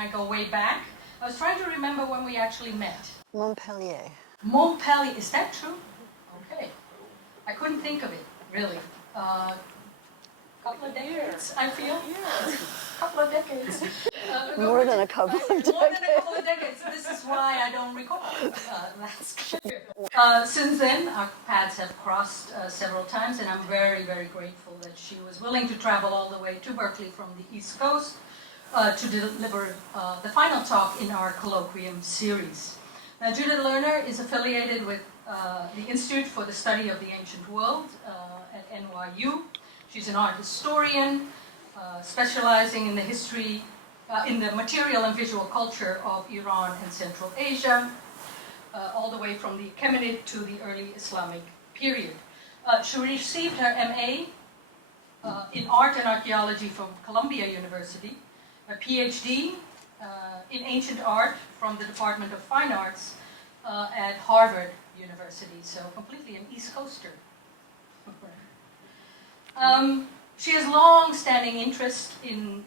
I go way back. I was trying to remember when we actually met. Montpellier. Montpellier, is that true? Okay. I couldn't think of it, really. Couple of decades, I feel. Yeah. Couple of decades. More than a couple of decades. More than a couple of decades. This is why I don't recall. That's clear. Since then, our paths have crossed several times, and I'm very, very grateful that she was willing to travel all the way to Berkeley from the East Coast to deliver the final talk in our colloquium series. Now, Judith Lerner is affiliated with the Institute for the Study of the Ancient World at NYU. She's an art historian, specializing in the history, in the material and visual culture of Iran and Central Asia, all the way from the Achaemenid to the early Islamic period. She received her MA in art and archaeology from Columbia University, a PhD in ancient art from the Department of Fine Arts at Harvard University, so completely an East Coaster. She has long-standing interest in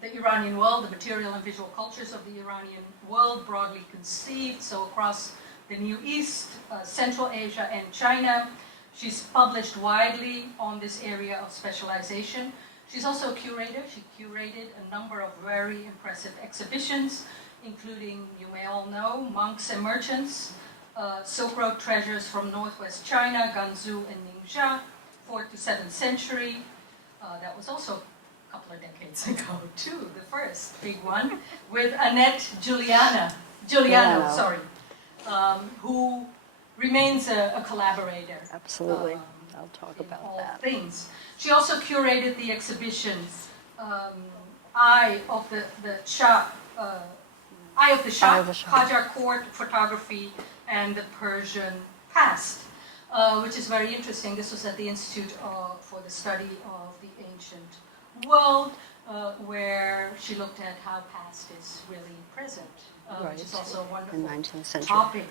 the Iranian world, the material and visual cultures of the Iranian world, broadly conceived, so across the Near East, Central Asia, and China. She's published widely on this area of specialization. She's also a curator. She curated a number of very impressive exhibitions, including, you may all know, Monks and Merchants, Silk Road Treasures from Northwest China, Gansu and Ningxia, 4th to 7th century. That was also a couple of decades ago, too, the first big one, with Annette Giuliano, who remains a collaborator. Absolutely. I'll talk about all that. Things. She also curated the exhibition Eye of the Shah, Qajar Court Photography and the Persian Past, which is very interesting. This was at the Institute for the Study of the Ancient World, where she looked at how past is really present, which is also a wonderful topic.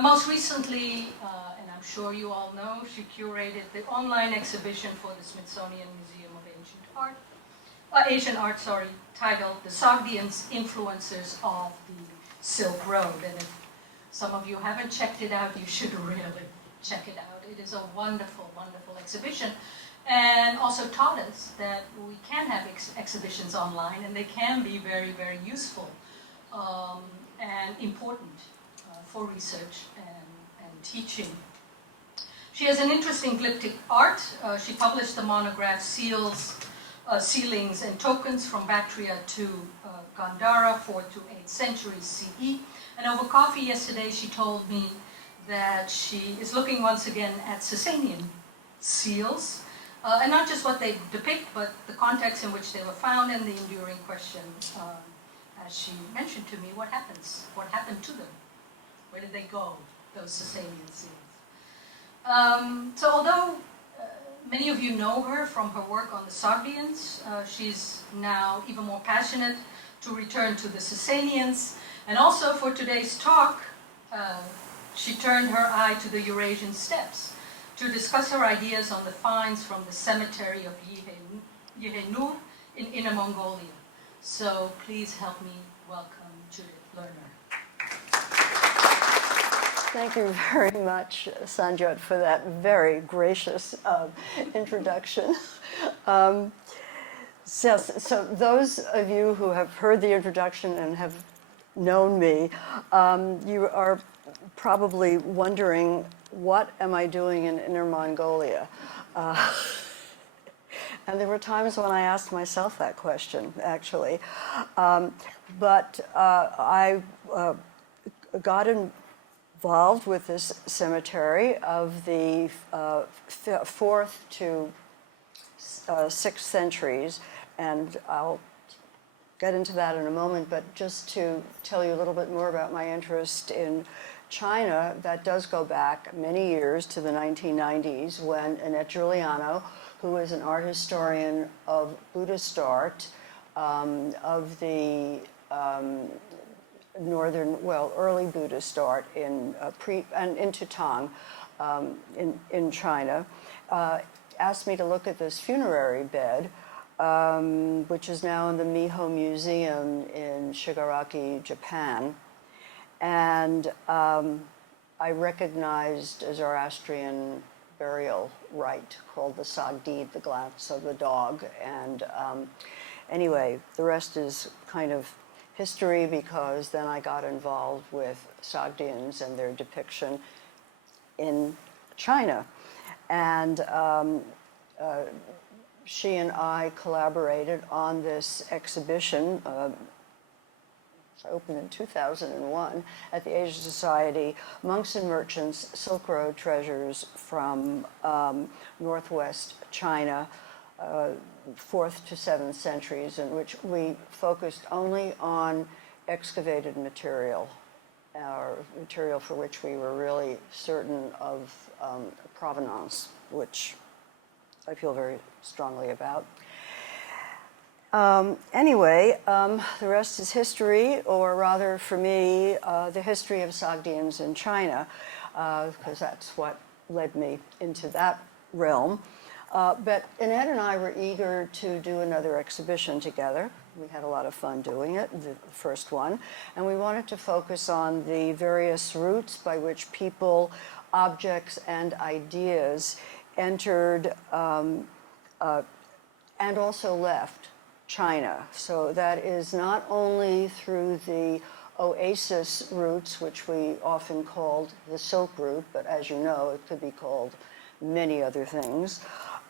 Most recently, and I'm sure you all know, she curated the online exhibition for the Smithsonian Museum of Asian Art, titled "The Sogdians: Influences of the Silk Road." And if some of you haven't checked it out, you should really check it out. It is a wonderful, wonderful exhibition, and also taught us that we can have exhibitions online, and they can be very, very useful and important for research and teaching. She has an interest in glyptic art. She published the monograph Sealings and Tokens from Bactria to Gandhara, 4th to 8th century CE. And over coffee yesterday, she told me that she is looking once again at Sasanian seals, and not just what they depict, but the context in which they were found and the enduring question, as she mentioned to me, what happened to them? Where did they go, those Sasanian seals? So although many of you know her from her work on the Sogdians, she's now even more passionate to return to the Sasanians. And also for today's talk, she turned her eye to the Eurasian steppes to discuss her ideas on the finds from the cemetery of Yihe-Nur in Inner Mongolia. So please help me welcome Judith Lerner. Thank you very much, Sanjyot, for that very gracious introduction. So those of you who have heard the introduction and have known me, you are probably wondering, what am I doing in Inner Mongolia? And there were times when I asked myself that question, actually. But I got involved with this cemetery of the 4th to 6th centuries, and I'll get into that in a moment, but just to tell you a little bit more about my interest in China, that does go back many years to the 1990s when Annette Giuliano, who is an art historian of Buddhist art, of the early Buddhist art and into Tang in China, asked me to look at this funerary bed which is now in the Miho Museum in Shigaraki, Japan. And I recognized a Zoroastrian burial rite called the Sagdid, the glance of the dog. And anyway, the rest is kind of history, because then I got involved with Sagdians and their depiction in China. And she and I collaborated on this exhibition, opened in 2001 at the Asian Society, Monks and Merchants, Silk Road Treasures from Northwest China, 4th to 7th centuries, in which we focused only on excavated material, or material for which we were really certain of provenance, which I feel very strongly about. Anyway, the rest is history, or rather for me, the history of Sagdians in China, because that's what led me into that realm. But Annette and I were eager to do another exhibition together. We had a lot of fun doing it, the first one, and we wanted to focus on the various routes by which people, objects, and ideas entered and also left China. So that is not only through the oasis routes, which we often called the Silk Route, but as you know, it could be called many other things,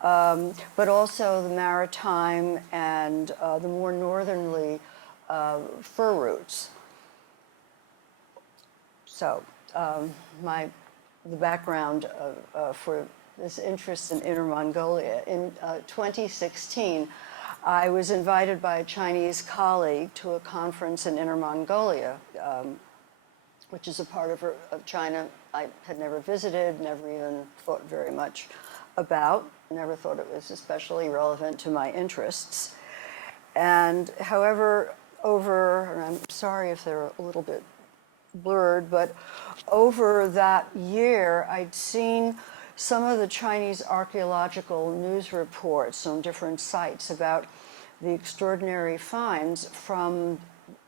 but also the maritime and the more northernly fur routes. So the background for this interest in Inner Mongolia. In 2016, I was invited by a Chinese colleague to a conference in Inner Mongolia, which is a part of China I had never visited, never even thought very much about, never thought it was especially relevant to my interests. And however, and I'm sorry if they're a little bit blurred, but over that year, I'd seen some of the Chinese archaeological news reports on different sites about the extraordinary finds from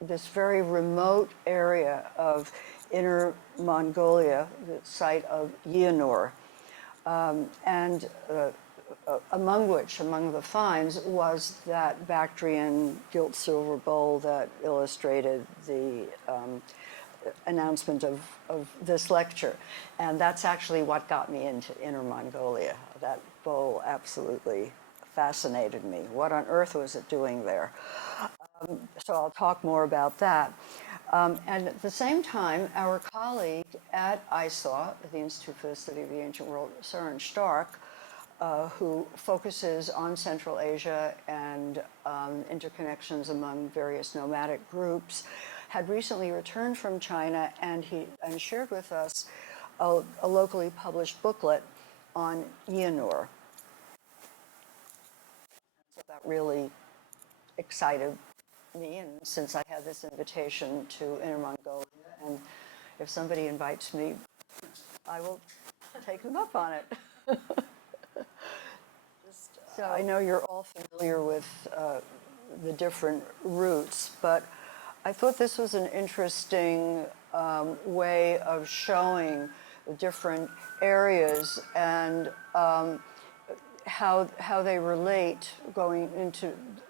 this very remote area of Inner Mongolia, the site of Yihe-Nur, and among the finds was that Bactrian gilt-silver bowl that illustrated the announcement of this lecture. And that's actually what got me into Inner Mongolia. That bowl absolutely fascinated me. What on earth was it doing there? So I'll talk more about that. And at the same time, our colleague at ISAW, the Institute for the Study of the Ancient World, Søren Stark, who focuses on Central Asia and interconnections among various nomadic groups, had recently returned from China, and he shared with us a locally published booklet on Yihe-Nur. So that really excited me, and since I had this invitation to Inner Mongolia, and if somebody invites me, I will take them up on it. So I know you're all familiar with the different routes, but I thought this was an interesting way of showing the different areas and how they relate going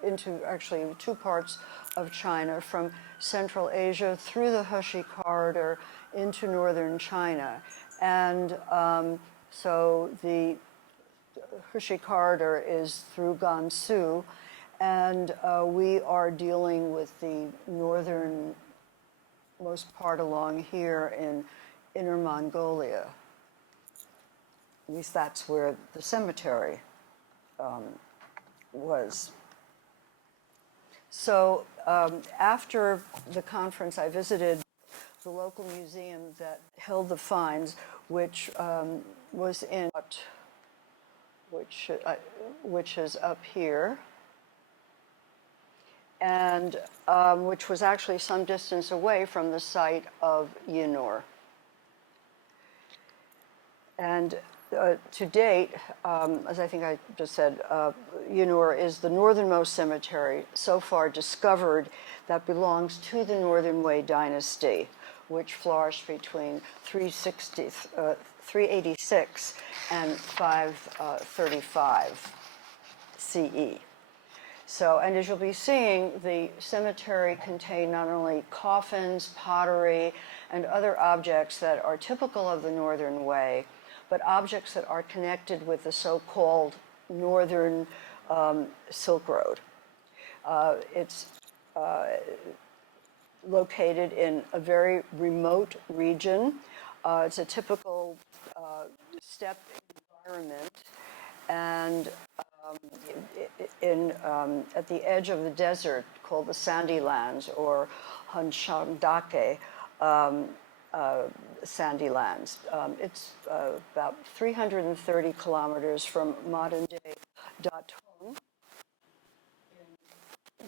into actually two parts of China, from Central Asia through the Heshi corridor into northern China. And so the Heshi corridor is through Gansu, and we are dealing with the northernmost part along here in Inner Mongolia. At least that's where the cemetery was. So after the conference, I visited the local museum that held the finds, which was in, which is up here, and which was actually some distance away from the site of Yihe-Nur. And to date, as I think I just said, Yihe-Nur is the northernmost cemetery so far discovered that belongs to the Northern Wei dynasty, which flourished between 386 and 535 CE. So, and as you'll be seeing, the cemetery contained not only coffins, pottery, and other objects that are typical of the Northern Wei, but objects that are connected with the so-called Northern Silk Road. It's located in a very remote region. It's a typical steppe environment, and at the edge of the desert called the Sandy Lands, or Hanshandake Sandy Lands. It's about 330 kilometers from modern-day Datong in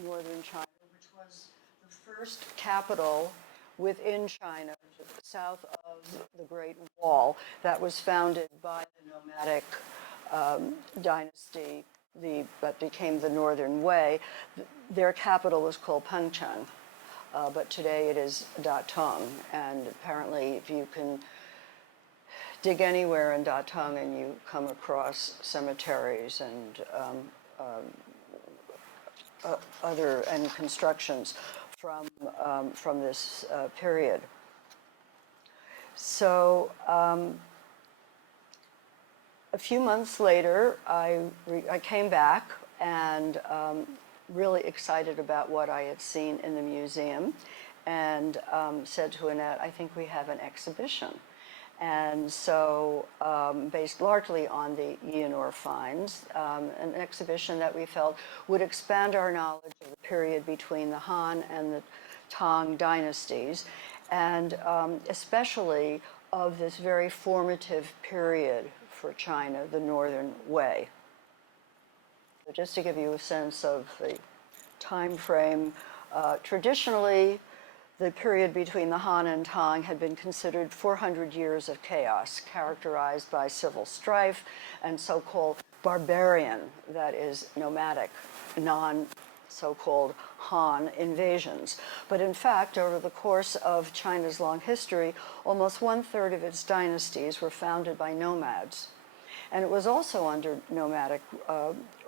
northern China, which was the first capital within China, south of the Great Wall, that was founded by the nomadic dynasty that became the Northern Wei. Their capital was called Pingcheng, but today it is Datong. And apparently, if you can dig anywhere in Datong and you come across cemeteries and other constructions from this period. So a few months later, I came back and really excited about what I had seen in the museum, and said to Annette, I think we have an exhibition. And so, based largely on the Yihe-Nur finds, an exhibition that we felt would expand our knowledge of the period between the Han and the Tang dynasties, and especially of this very formative period for China, the Northern Wei. So just to give you a sense of the time frame, traditionally, the period between the Han and Tang had been considered 400 years of chaos, characterized by civil strife and so-called barbarian, that is nomadic, so-called Han invasions. But in fact, over the course of China's long history, almost 1/3 of its dynasties were founded by nomads. And it was also under nomadic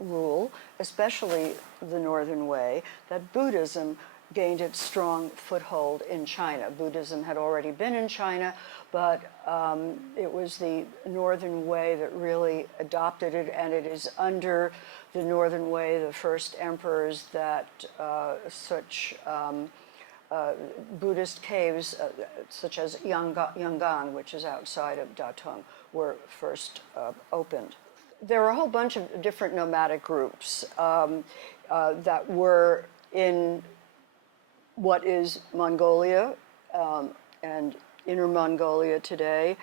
rule, especially the Northern Wei, that Buddhism gained its strong foothold in China. Buddhism had already been in China, but it was the Northern Wei that really adopted it, and it is under the Northern Wei, the first emperors, that such Buddhist caves, such as Yangon, which is outside of Datong, were first opened. There were a whole bunch of different nomadic groups that were in what is Mongolia and Inner Mongolia today,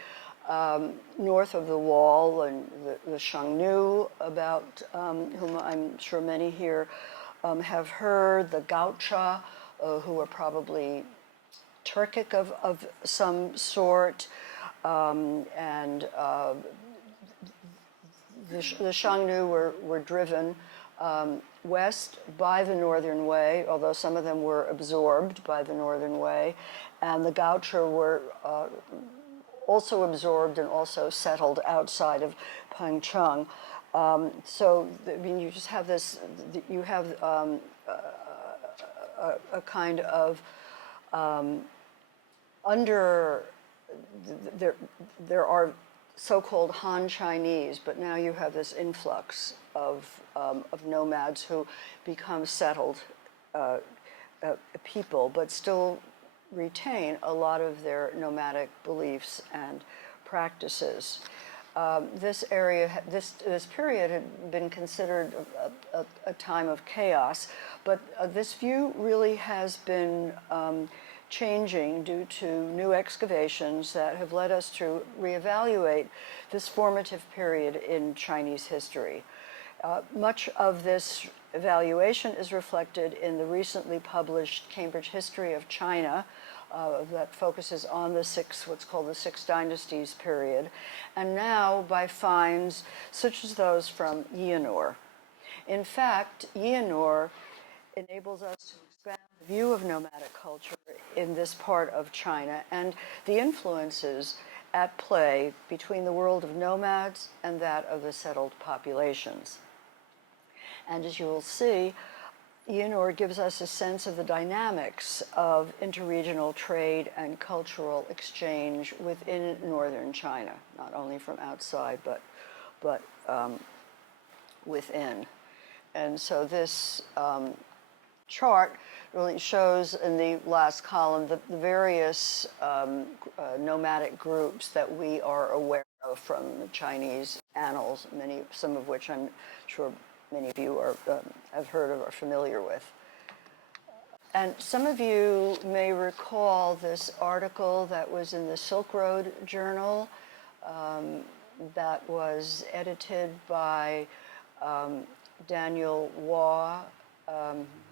north of the wall, and the Xianbei, about whom I'm sure many here have heard, the Gaucha, who are probably Turkic of some sort, and the Xianbei were driven west by the Northern Wei, although some of them were absorbed by the Northern Wei, and the Gaucha were also absorbed and also settled outside of Pingcheng. So, I mean, you just have this, you have a kind of there are so-called Han Chinese, but now you have this influx of nomads who become settled people, but still retain a lot of their nomadic beliefs and practices. This period had been considered a time of chaos, but this view really has been changing due to new excavations that have led us to reevaluate this formative period in Chinese history. Much of this evaluation is reflected in the recently published Cambridge History of China that focuses on the what's called the Six Dynasties period, and now by finds such as those from Yihe-Nur. In fact, Yihe-Nur enables us to expand the view of nomadic culture in this part of China and the influences at play between the world of nomads and that of the settled populations. And as you will see, Yihe-Nur gives us a sense of the dynamics of interregional trade and cultural exchange within northern China, not only from outside, but within. And so this chart really shows in the last column the various nomadic groups that we are aware of from the Chinese annals, some of which I'm sure many of you have heard of or familiar with. And some of you may recall this article that was in the Silk Road Journal that was edited by Daniel Waugh.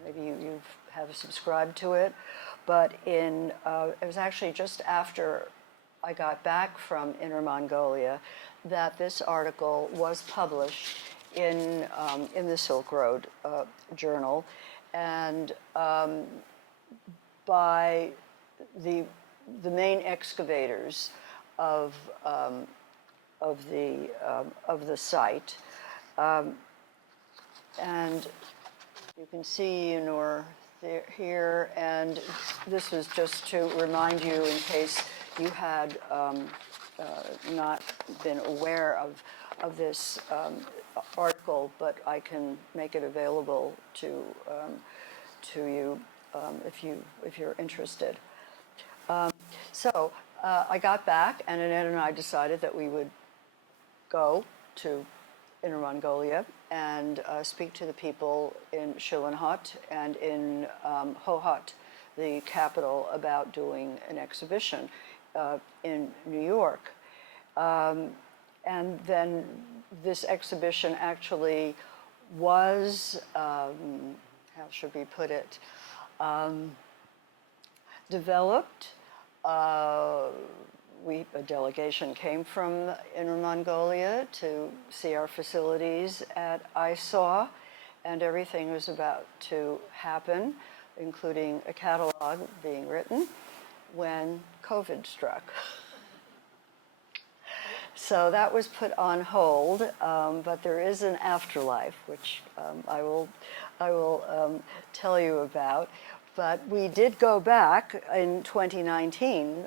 Maybe you have subscribed to it, but it was actually just after I got back from Inner Mongolia that this article was published in the Silk Road Journal, and by the main excavators of the site, and you can see Yihe-Nur here, and this was just to remind you in case you had not been aware of this article, but I can make it available to you if you're interested. So I got back, and Annette and I decided that we would go to Inner Mongolia and speak to the people in Shilanhut and in Hohhot, the capital, about doing an exhibition in New York. And then this exhibition actually was, how should we put it, developed. A delegation came from Inner Mongolia to see our facilities at ISAW, and everything was about to happen, including a catalog being written, when COVID struck. So that was put on hold, but there is an afterlife, which I will tell you about. But we did go back in 2019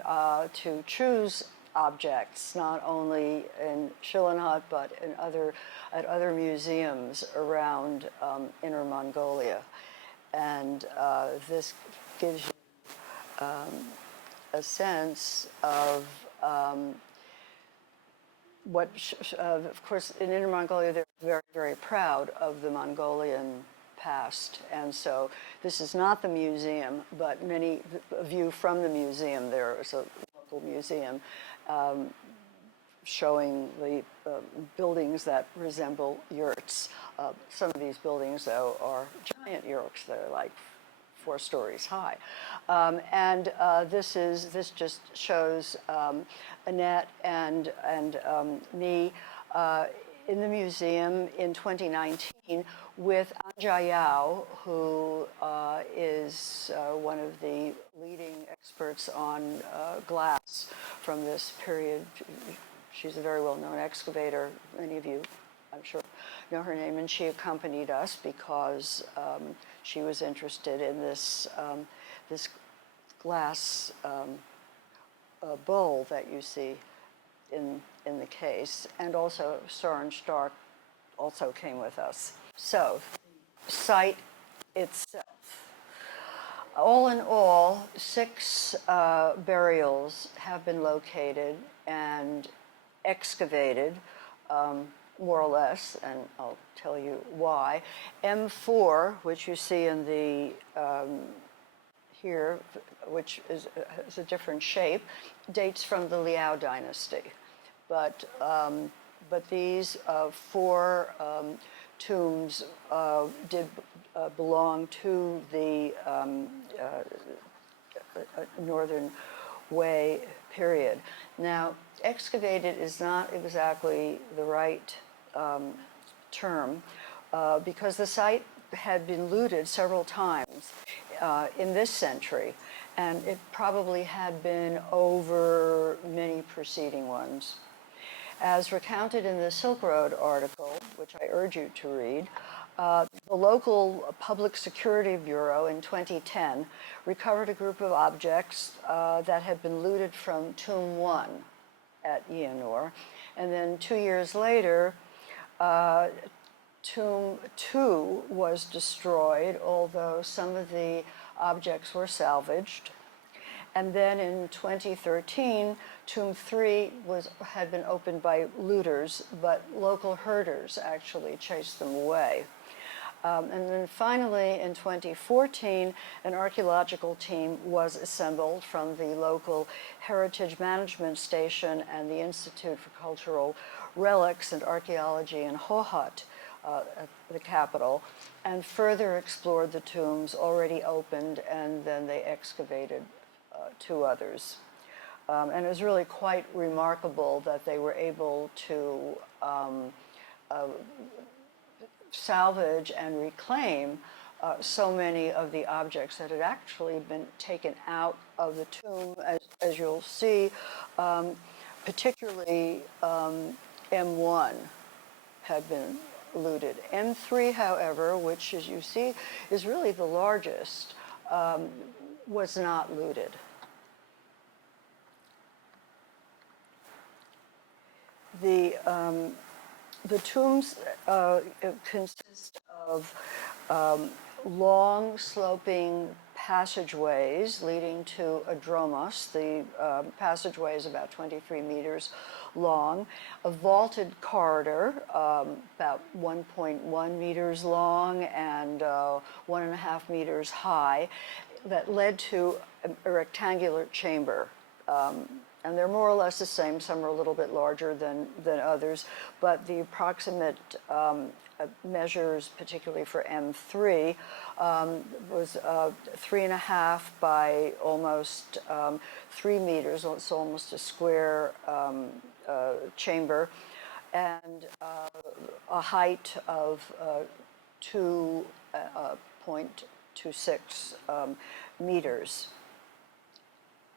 to choose objects, not only in Shilanhut, but at other museums around Inner Mongolia. And this gives you a sense of what, of course, in Inner Mongolia, they're very, very proud of the Mongolian past. And so this is not the museum, but a view from the museum. There is a local museum showing the buildings that resemble yurts. Some of these buildings, though, are giant yurts. They're like 4 stories high. And this just shows Annette and me in the museum in 2019 with Anjayao, who is one of the leading experts on glass from this period. She's a very well-known excavator. Many of you, I'm sure, know her name, and she accompanied us because she was interested in this glass bowl that you see in the case, and also Soren Stark also came with us. So, site itself. All in all, 6 burials have been located and excavated, more or less, and I'll tell you why. M4, which you see in the here, which is a different shape, dates from the Liao Dynasty. But these 4 tombs did belong to the Northern Wei period. Now, excavated is not exactly the right term because the site had been looted several times in this century, and it probably had been over many preceding ones. As recounted in the Silk Road article, which I urge you to read, the local Public Security Bureau in 2010 recovered a group of objects that had been looted from Tomb 1 at Yihe-Nur. And then 2 years later, Tomb 2 was destroyed, although some of the objects were salvaged. And then in 2013, Tomb 3 had been opened by looters, but local herders actually chased them away. And then finally, in 2014, an archaeological team was assembled from the local Heritage Management Station and the Institute for Cultural Relics and Archaeology in Hohhot, at the capital, and further explored the tombs already opened, and then they excavated 2 others. And it was really quite remarkable that they were able to salvage and reclaim so many of the objects that had actually been taken out of the tomb, as you'll see, particularly M1 had been looted. M3, however, which, as you see, is really the largest, was not looted. The tombs consist of long sloping passageways leading to a dromos. The passageway is about 23 meters long, a vaulted corridor about 1.1 meters long and 1.5 meters high that led to a rectangular chamber. And they're more or less the same. Some are a little bit larger than others, but the approximate measures, particularly for M3, was 3.5 by almost 3 meters. It's almost a square chamber, and a height of 2.26 meters.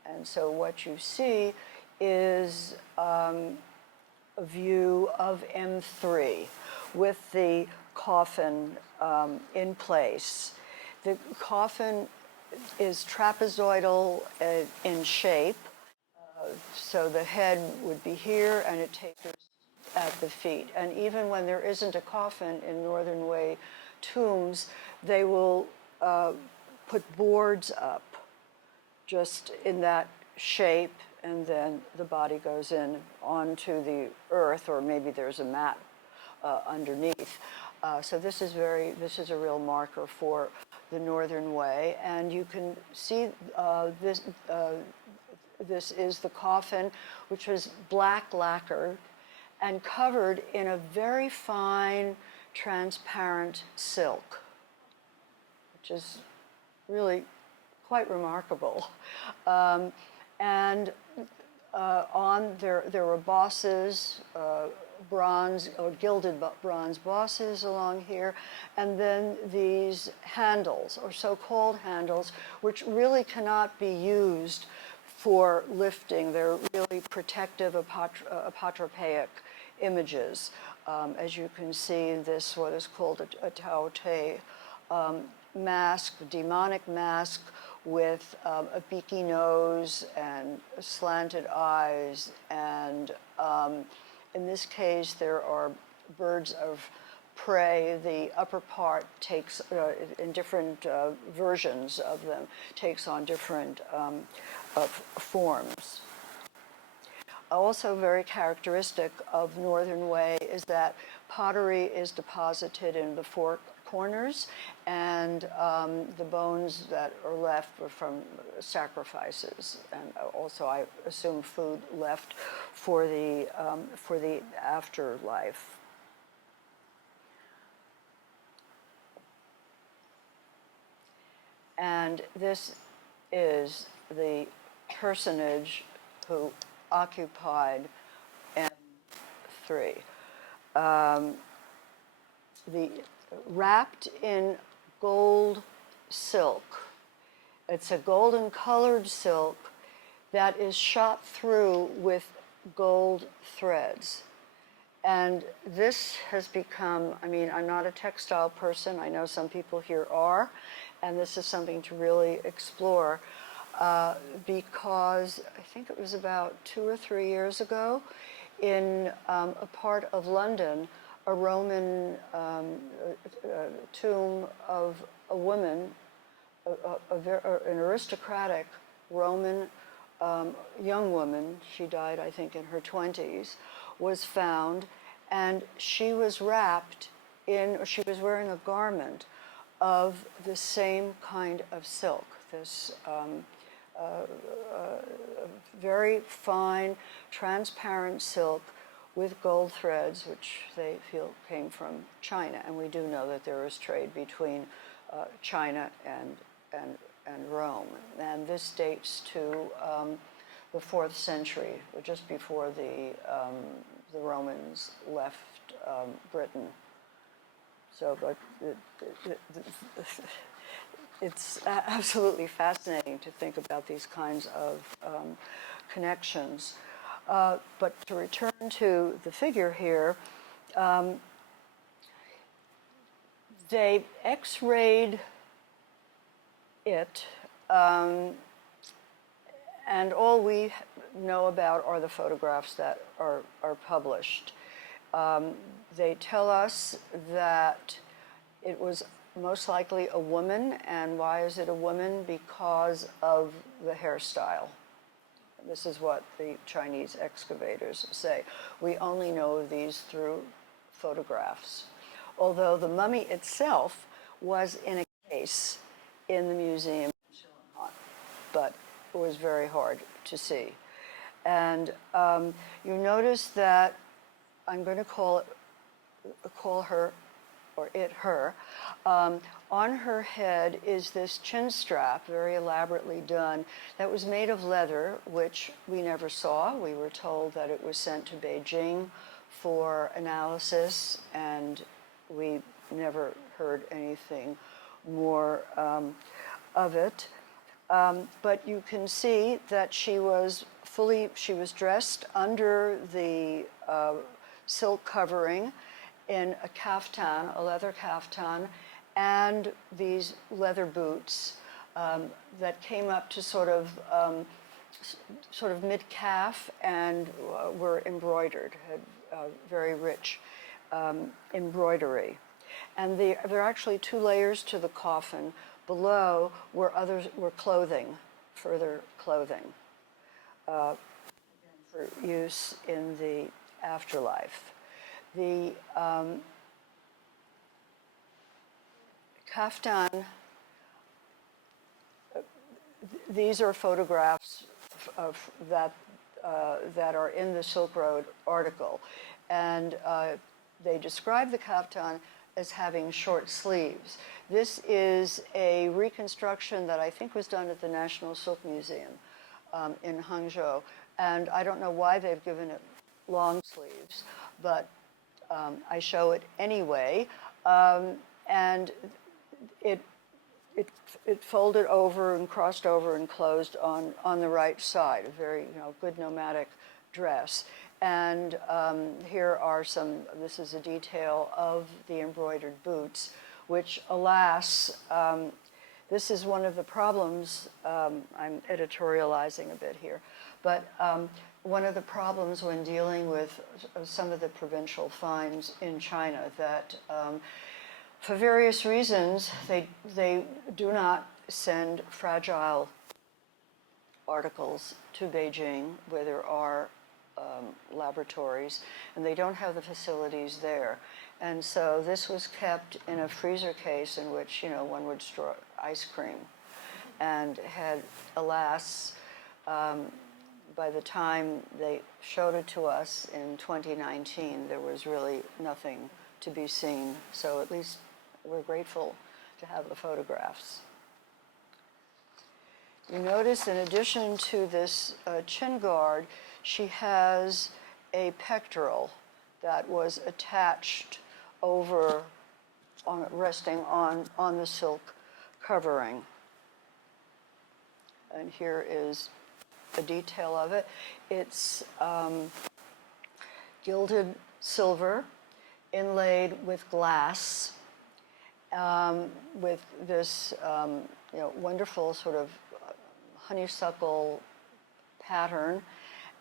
And so what you see is a view of M3 with the coffin in place. The coffin is trapezoidal in shape, so the head would be here and it tapers at the feet. And even when there isn't a coffin in Northern Wei tombs, they will put boards up just in that shape, and then the body goes in onto the earth, or maybe there's a mat underneath. So this is a real marker for the Northern Wei, and you can see this is the coffin, which was black lacquer and covered in a very fine, transparent silk, which is really quite remarkable. And there were bosses, bronze or gilded bronze bosses along here, and then these handles, or so-called handles, which really cannot be used for lifting. They're really protective apotropaic images. As you can see, this what is called a Tao Te mask, demonic mask, with a beaky nose and slanted eyes, and in this case there are birds of prey. The upper part takes, in different versions of them, takes on different forms. Also very characteristic of Northern Wei is that pottery is deposited in the 4 corners, and the bones that are left were from sacrifices, and also I assume food left for the afterlife. And this is the personage who occupied M3. Wrapped in gold silk. It's a golden colored silk that is shot through with gold threads. And this has become, I mean, I'm not a textile person. I know some people here are. And this is something to really explore because I think it was about 2 or 3 years ago in a part of London, a Roman tomb of a woman, an aristocratic Roman young woman, she died, I think, in her 20s, was found, and she was wrapped in, or she was wearing a garment of the same kind of silk, this very fine, transparent silk with gold threads, which they feel came from China. And we do know that there was trade between China and Rome. And this dates to the 4th century, just before the Romans left Britain. So, but it's absolutely fascinating to think about these kinds of connections. But to return to the figure here, they X-rayed it, and all we know about are the photographs that are published. They tell us that it was most likely a woman, and why is it a woman? Because of the hairstyle. This is what the Chinese excavators say. We only know of these through photographs. Although the mummy itself was in a case in the museum, but it was very hard to see. And you notice that I'm going to call her, or it her. On her head is this chin strap, very elaborately done, that was made of leather, which we never saw. We were told that it was sent to Beijing for analysis, and we never heard anything more of it. But you can see that she was dressed under the silk covering in a kaftan, a leather kaftan, and these leather boots that came up to sort of mid-calf and were embroidered, had very rich embroidery. And there are actually 2 layers to the coffin. Below were clothing, further clothing, for use in the afterlife. The kaftan, these are photographs of that are in the Silk Road article, and they describe the kaftan as having short sleeves. This is a reconstruction that I think was done at the National Silk Museum in Hangzhou, and I don't know why they've given it long sleeves, but I show it anyway, and it folded over and crossed over and closed on the right side, a very good nomadic dress. And here are this is a detail of the embroidered boots, which, alas, this is one of the problems, I'm editorializing a bit here, but one of the problems when dealing with some of the provincial finds in China, that for various reasons, they do not send fragile articles to Beijing, where there are laboratories, and they don't have the facilities there. And so this was kept in a freezer case in which, one would store ice cream, and had, alas, by the time they showed it to us in 2019, there was really nothing to be seen. So at least we're grateful to have the photographs. You notice in addition to this chin guard, she has a pectoral that was attached over, resting on the silk covering. And here is a detail of it. It's gilded silver inlaid with glass, with this wonderful sort of honeysuckle pattern,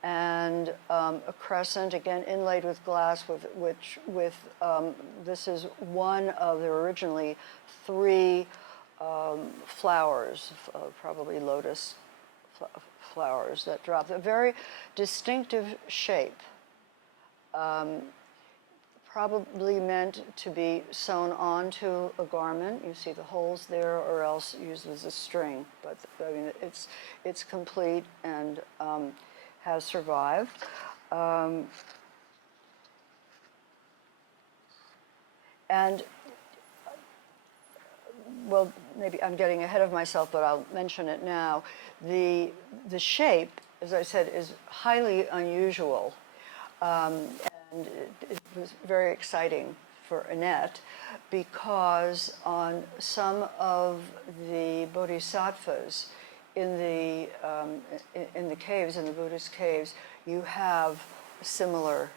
and a crescent, again inlaid with glass, this is one of, there were originally 3 flowers, probably lotus flowers that dropped. A very distinctive shape, probably meant to be sewn onto a garment. You see the holes there, or else used as a string. But I mean, it's complete and has survived. And well, maybe I'm getting ahead of myself, but I'll mention it now. The shape, as I said, is highly unusual, and it was very exciting for Annette, because on some of the bodhisattvas in the caves, in the Buddhist caves, you have a similar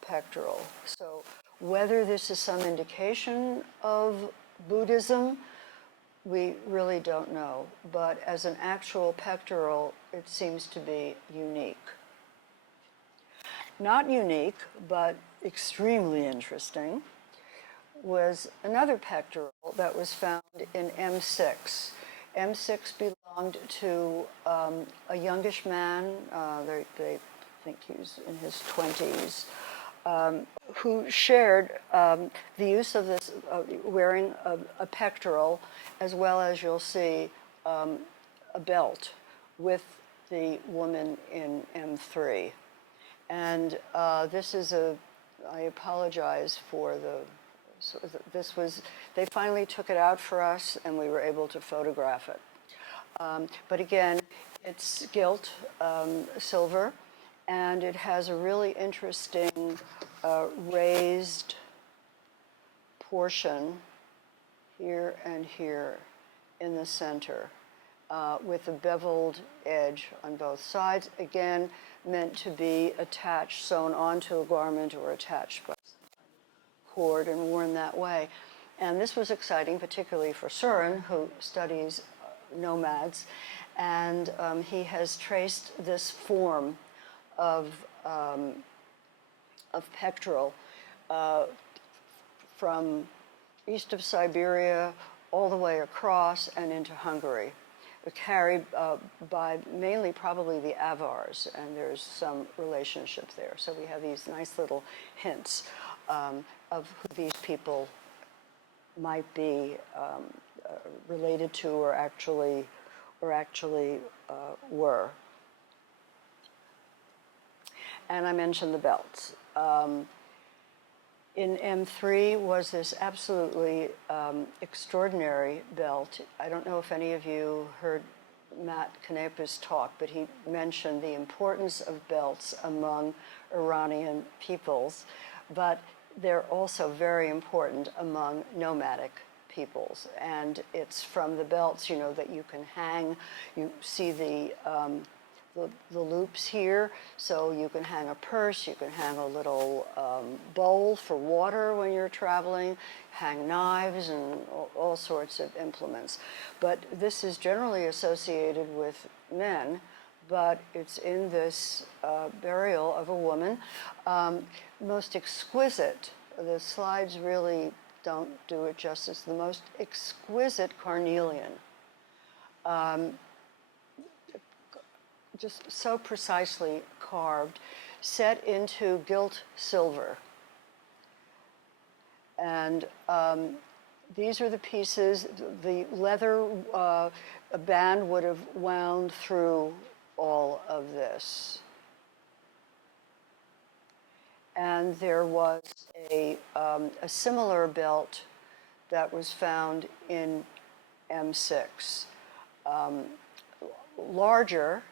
pectoral. So whether this is some indication of Buddhism, we really don't know. But as an actual pectoral, it seems to be unique. Not unique, but extremely interesting, was another pectoral that was found in M6. M6 belonged to a youngish man, they think he's in his 20s, who shared the use of this, wearing a pectoral, as well as you'll see a belt with the woman in M3. And this is I apologize for this was, they finally took it out for us and we were able to photograph it. But again, it's gilt silver, and it has a really interesting raised portion here and here in the center, with a beveled edge on both sides, again meant to be attached, sewn onto a garment, or attached by cord and worn that way. And this was exciting, particularly for Søren, who studies nomads, and he has traced this form of pectoral from east of Siberia all the way across and into Hungary, carried by mainly probably the Avars, and there's some relationship there. So we have these nice little hints of who these people might be related to, or actually were. And I mentioned the belts. In M3 was this absolutely extraordinary belt. I don't know if any of you heard Matt Canepa's talk, but he mentioned the importance of belts among Iranian peoples, but they're also very important among nomadic peoples. And it's from the belts, that you can hang. You see the loops here, so you can hang a purse, you can hang a little bowl for water when you're traveling, hang knives and all sorts of implements. But this is generally associated with men, but it's in this burial of a woman. Most exquisite, the slides really don't do it justice, the most exquisite carnelian. Just so precisely carved, set into gilt silver. And these are the pieces. The leather band would have wound through all of this. And there was a similar belt that was found in M6. larger,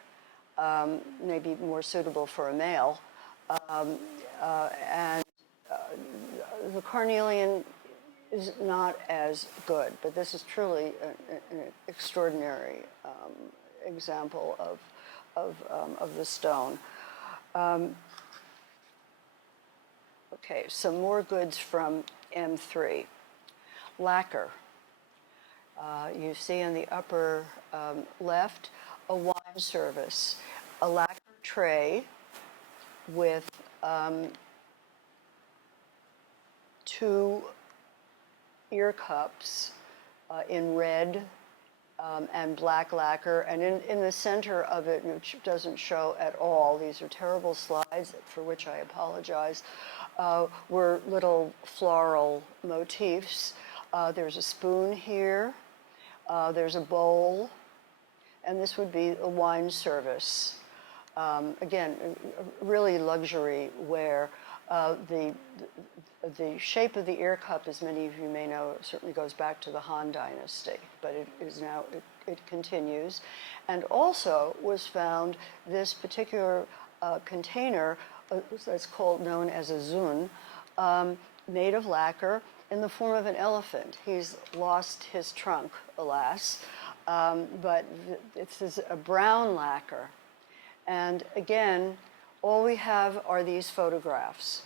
maybe more suitable for a male, and the carnelian is not as good, but this is truly an extraordinary example of the stone. Okay, some more goods from M3. Lacquer. You see in the upper left a wine service, a lacquer tray with 2 ear cups in red and black lacquer, and in the center of it, which doesn't show at all, these are terrible slides for which I apologize, were little floral motifs. There's a spoon here, there's a bowl, and this would be a wine service. Again, really luxury ware. The shape of the ear cup, as many of you may know, certainly goes back to the Han Dynasty, but it is now, it continues. And also was found this particular container that's known as a zun, made of lacquer in the form of an elephant. He's lost his trunk, alas, but it's a brown lacquer. And again, all we have are these photographs.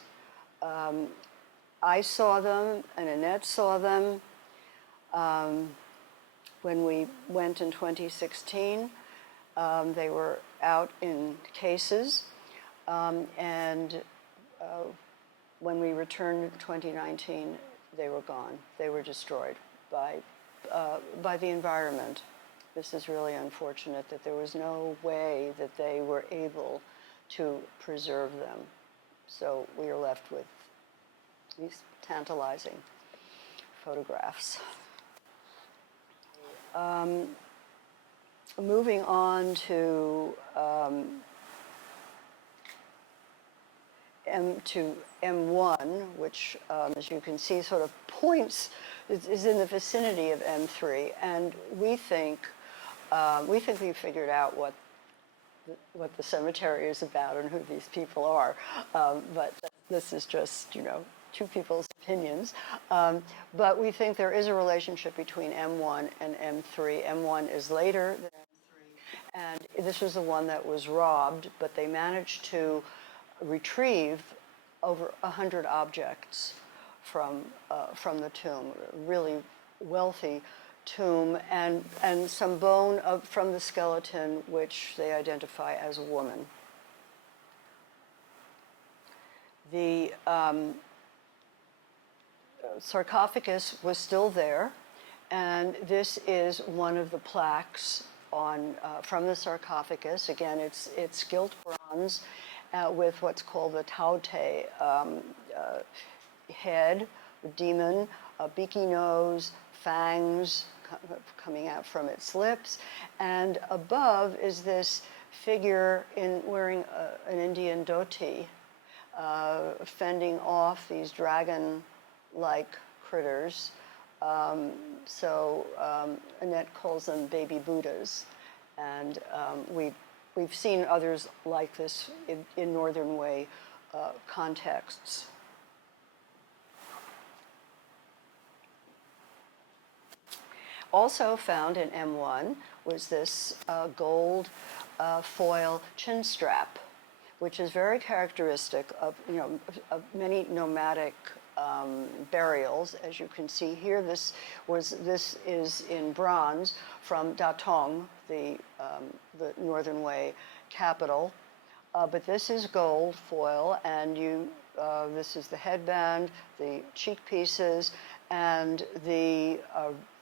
I saw them, and Annette saw them when we went in 2016. They were out in cases, and when we returned in 2019, they were gone. They were destroyed by the environment. This is really unfortunate that there was no way that they were able to preserve them. So we are left with these tantalizing photographs. Moving on to M1, which, as you can see, sort of points, is in the vicinity of M3, and we think we figured out what the cemetery is about and who these people are, but this is just, two people's opinions. But we think there is a relationship between M1 and M3. M1 is later than M3, and this was the one that was robbed, but they managed to retrieve over 100 objects from the tomb. A really wealthy tomb, and some bone from the skeleton, which they identify as a woman. The sarcophagus was still there, and this is one of the plaques from the sarcophagus. Again, it's gilt bronze with what's called the Taote head, a demon, a beaky nose, fangs coming out from its lips, and above is this figure wearing an Indian dhoti, fending off these dragon-like critters. So Annette calls them baby Buddhas, and we've seen others like this in Northern Wei contexts. Also found in M1 was this gold foil chin strap, which is very characteristic of many nomadic burials. As you can see here, this is in bronze from Datong, the Northern Wei capital. But this is gold foil, and this is the headband, the cheek pieces, and the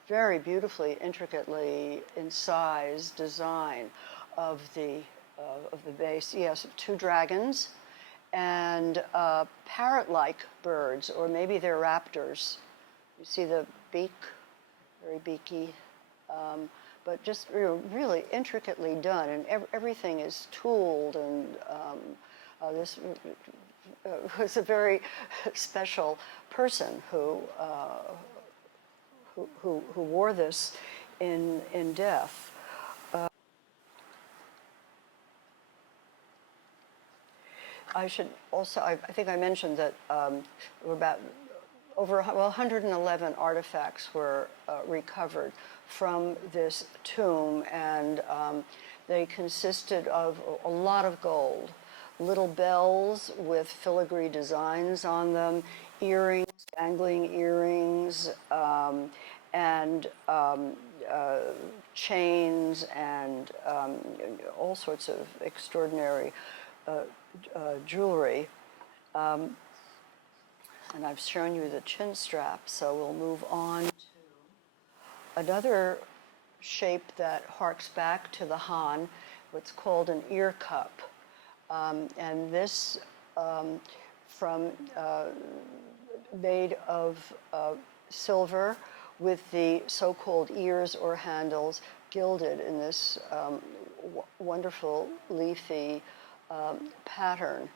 very beautifully, intricately incised design of the base. Yes, 2 dragons and parrot-like birds, or maybe they're raptors. You see the beak, very beaky, but just really intricately done, and everything is tooled, and this was a very special person who wore this in death. I should also, I think I mentioned that there were about over 111 artifacts were recovered from this tomb, and they consisted of a lot of gold, little bells with filigree designs on them, earrings, dangling earrings, and chains, and all sorts of extraordinary jewelry. And I've shown you the chin strap, so we'll move on to another shape that harks back to the Han, what's called an earcup. And this made of silver with the so-called ears or handles gilded in this wonderful leafy pattern.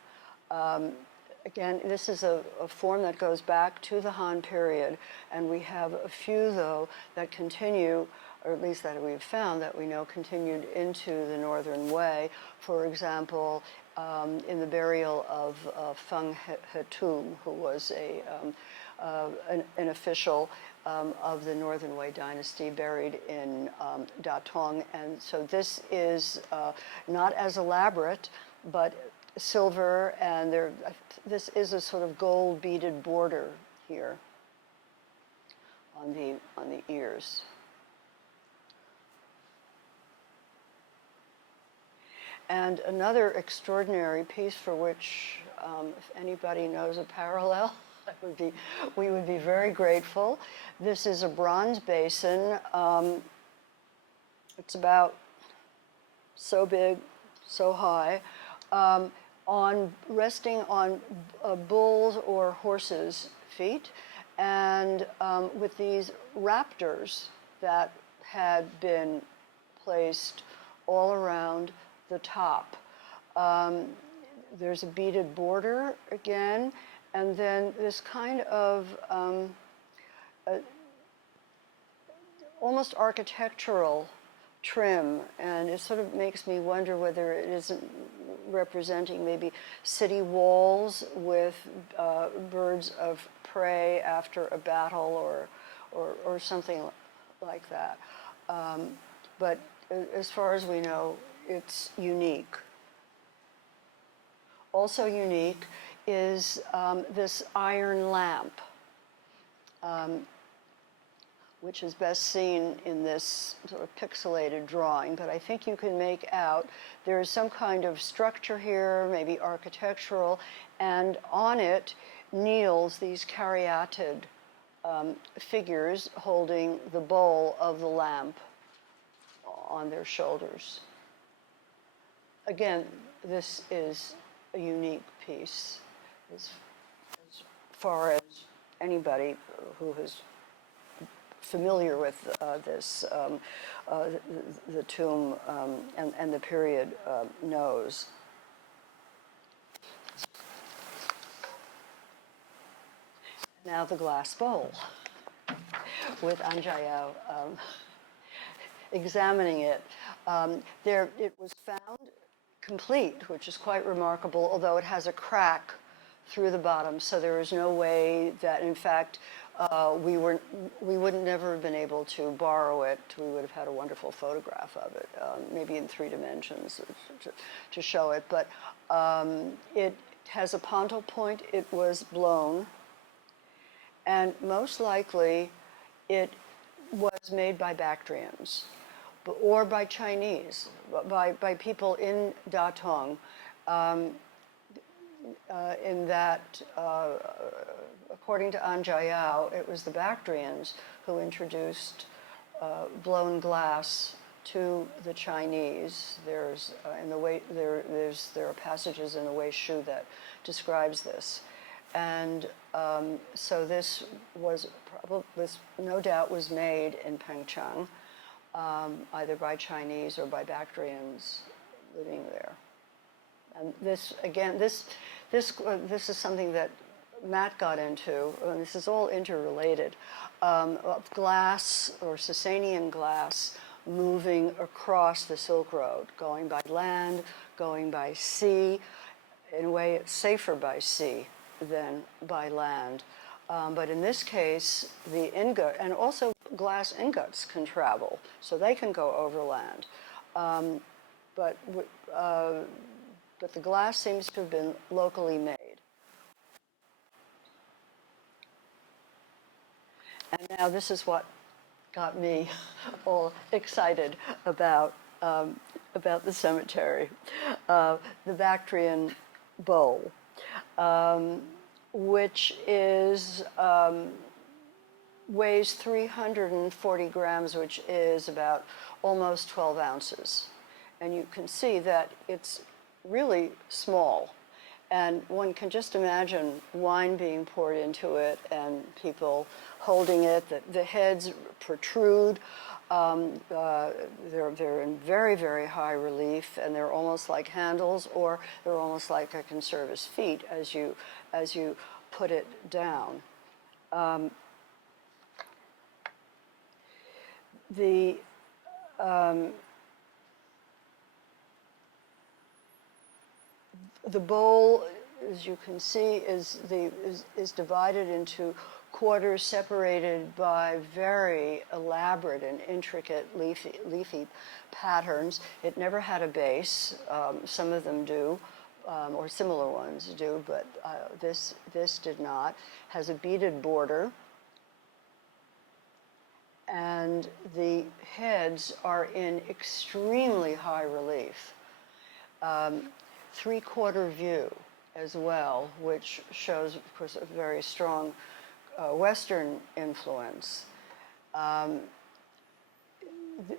Again, this is a form that goes back to the Han period, and we have a few, though, that continue, or at least that we've found that we know continued into the Northern Wei. For example, in the burial of Feng He-Tu, who was an official of the Northern Wei Dynasty, buried in Datong. And so this is not as elaborate, but silver, and this is a sort of gold beaded border here on the ears. And another extraordinary piece for which, if anybody knows a parallel, we would be very grateful. This is a bronze basin. It's about so big, so high. Resting on bulls or horses' feet, and with these raptors that had been placed all around the top. There's a beaded border again, and then this kind of almost architectural trim, and it sort of makes me wonder whether it isn't representing maybe city walls with birds of prey after a battle or something like that. But as far as we know, it's unique. Also unique is this iron lamp, which is best seen in this sort of pixelated drawing, but I think you can make out there is some kind of structure here, maybe architectural, and on it kneels these caryatid figures holding the bowl of the lamp on their shoulders. Again, this is a unique piece as far as anybody who is familiar with the tomb and the period knows. Now the glass bowl, with Anjayao examining it. It was found complete, which is quite remarkable, although it has a crack through the bottom, so there is no way that, in fact, we would never have been able to borrow it. We would have had a wonderful photograph of it, maybe in 3 dimensions to show it. But it has a pontal point. It was blown, and most likely it was made by Bactrians or by Chinese, by people in Datong, in that, according to Anjayao, it was the Bactrians who introduced blown glass to the Chinese. There are passages in the Wei Shu that describes this, and so this no doubt was made in Pingcheng, either by Chinese or by Bactrians living there. And this is something that Matt got into, and this is all interrelated, of glass or Sasanian glass moving across the Silk Road, going by land, going by sea. in a way, it's safer by sea than by land. But in this case, the ingot, and also glass ingots can travel, so they can go overland. But the glass seems to have been locally made. And now this is what got me all excited about the cemetery, the Bactrian bowl, which is weighs 340 grams, which is about almost 12 ounces. And you can see that it's really small. And one can just imagine wine being poured into it and people holding it. The heads protrude. They're in very, very high relief, and they're almost like handles, or they're almost like I can serve as feet as you put it down. The bowl, as you can see, is divided into quarters separated by very elaborate and intricate leafy patterns. It never had a base. Some of them do, or similar ones do, but this did not. Has a beaded border, and the heads are in extremely high relief. Three-quarter view as well, which shows, of course, a very strong Western influence.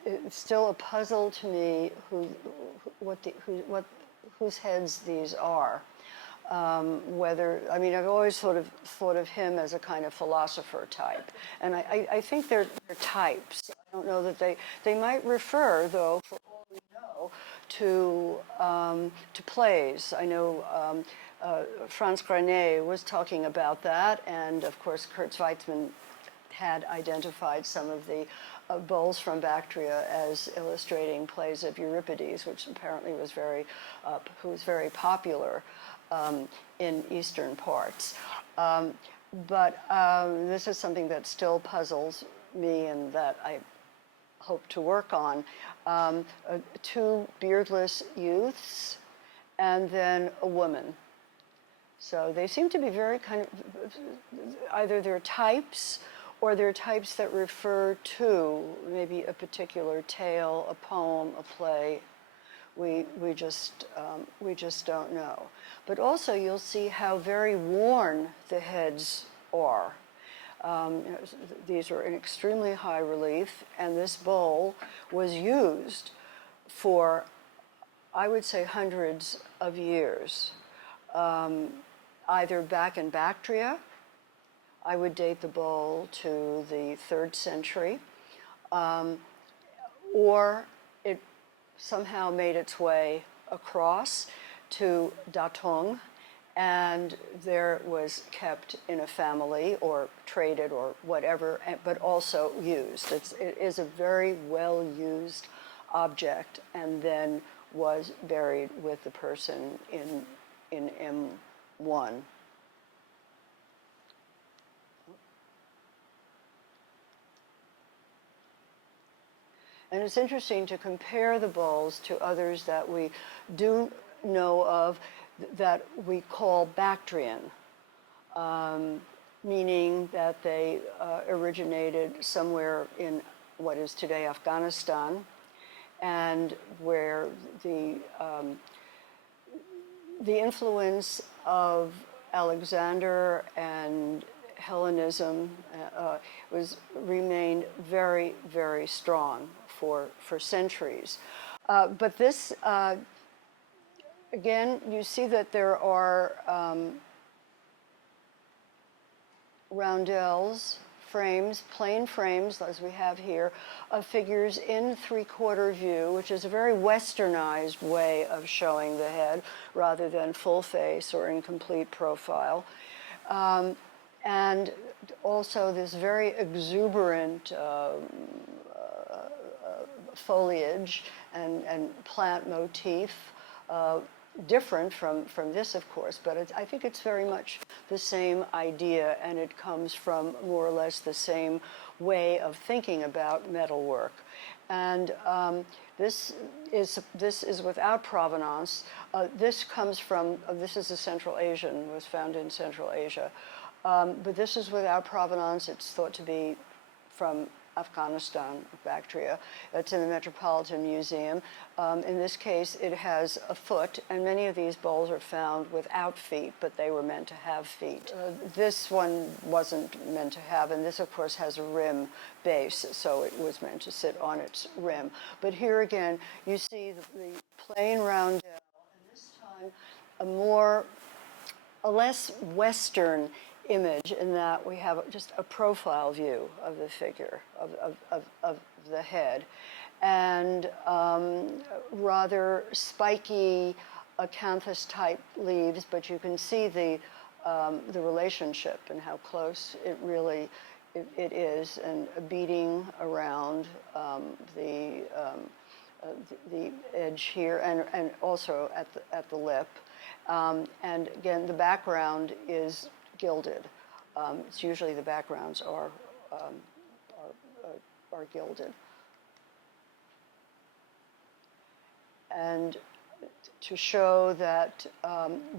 It's still a puzzle to me whose heads these are. I've always sort of thought of him as a kind of philosopher type, and I think they're types. I don't know that they might refer, though, for all we know, to plays. I know Franz Grenet was talking about that, and of course Kurt Weitzman had identified some of the bowls from Bactria as illustrating plays of Euripides, which apparently was very popular in eastern parts. But this is something that still puzzles me and that I hope to work on. Two beardless youths and then a woman. So they seem to be very kind of, either they're types or they're types that refer to maybe a particular tale, a poem, a play. We just don't know. But also you'll see how very worn the heads are. These are in extremely high relief, and this bowl was used for, I would say, hundreds of years, either back in Bactria. I would date the bowl to the 3rd century, or it somehow made its way across to Datong, and there was kept in a family or traded or whatever, but also used. It is a very well-used object, and then was buried with the person in M1. And it's interesting to compare the bowls to others that we do know of that we call Bactrian, meaning that they originated somewhere in what is today Afghanistan, and where the influence of Alexander and Hellenism remained very, very strong for centuries. But this, again, you see that there are roundels, frames, plain frames, as we have here, of figures in three-quarter view, which is a very westernized way of showing the head rather than full face or incomplete profile. And also this very exuberant foliage and plant motif different from this, of course, but I think it's very much the same idea, and it comes from more or less the same way of thinking about metalwork. And this is without provenance. This comes from, this is a Central Asian, was found in Central Asia. But this is without provenance. It's thought to be from Afghanistan, Bactria. It's in the Metropolitan Museum. In this case, it has a foot, and many of these bowls are found without feet, but they were meant to have feet. This one wasn't meant to have, and this, of course, has a rim base, so it was meant to sit on its rim. But here again, you see the plain roundel, and this time a less Western image, in that we have just a profile view of the figure, of the head, and rather spiky acanthus-type leaves, but you can see the relationship and how close it really it is, and a beading around the edge here, and also at the lip, and again the background is gilded. It's usually the backgrounds are gilded. And to show that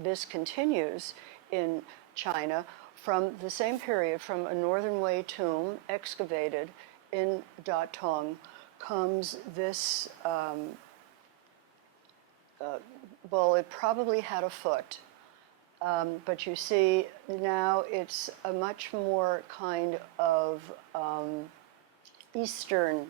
this continues in China from the same period, from a Northern Wei tomb excavated in Datong, comes this bowl. It probably had a foot. But you see now it's a much more kind of Eastern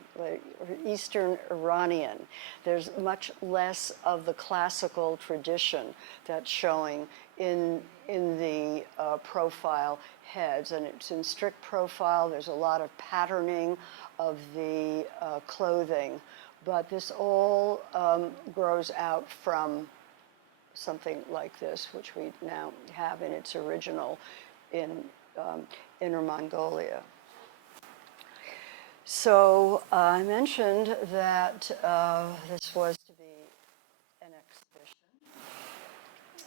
Iranian. There's much less of the classical tradition that's showing in the profile heads, and it's in strict profile. There's a lot of patterning of the clothing, but this all grows out from something like this, which we now have in its original in Inner Mongolia. So I mentioned that this was to be an exhibition.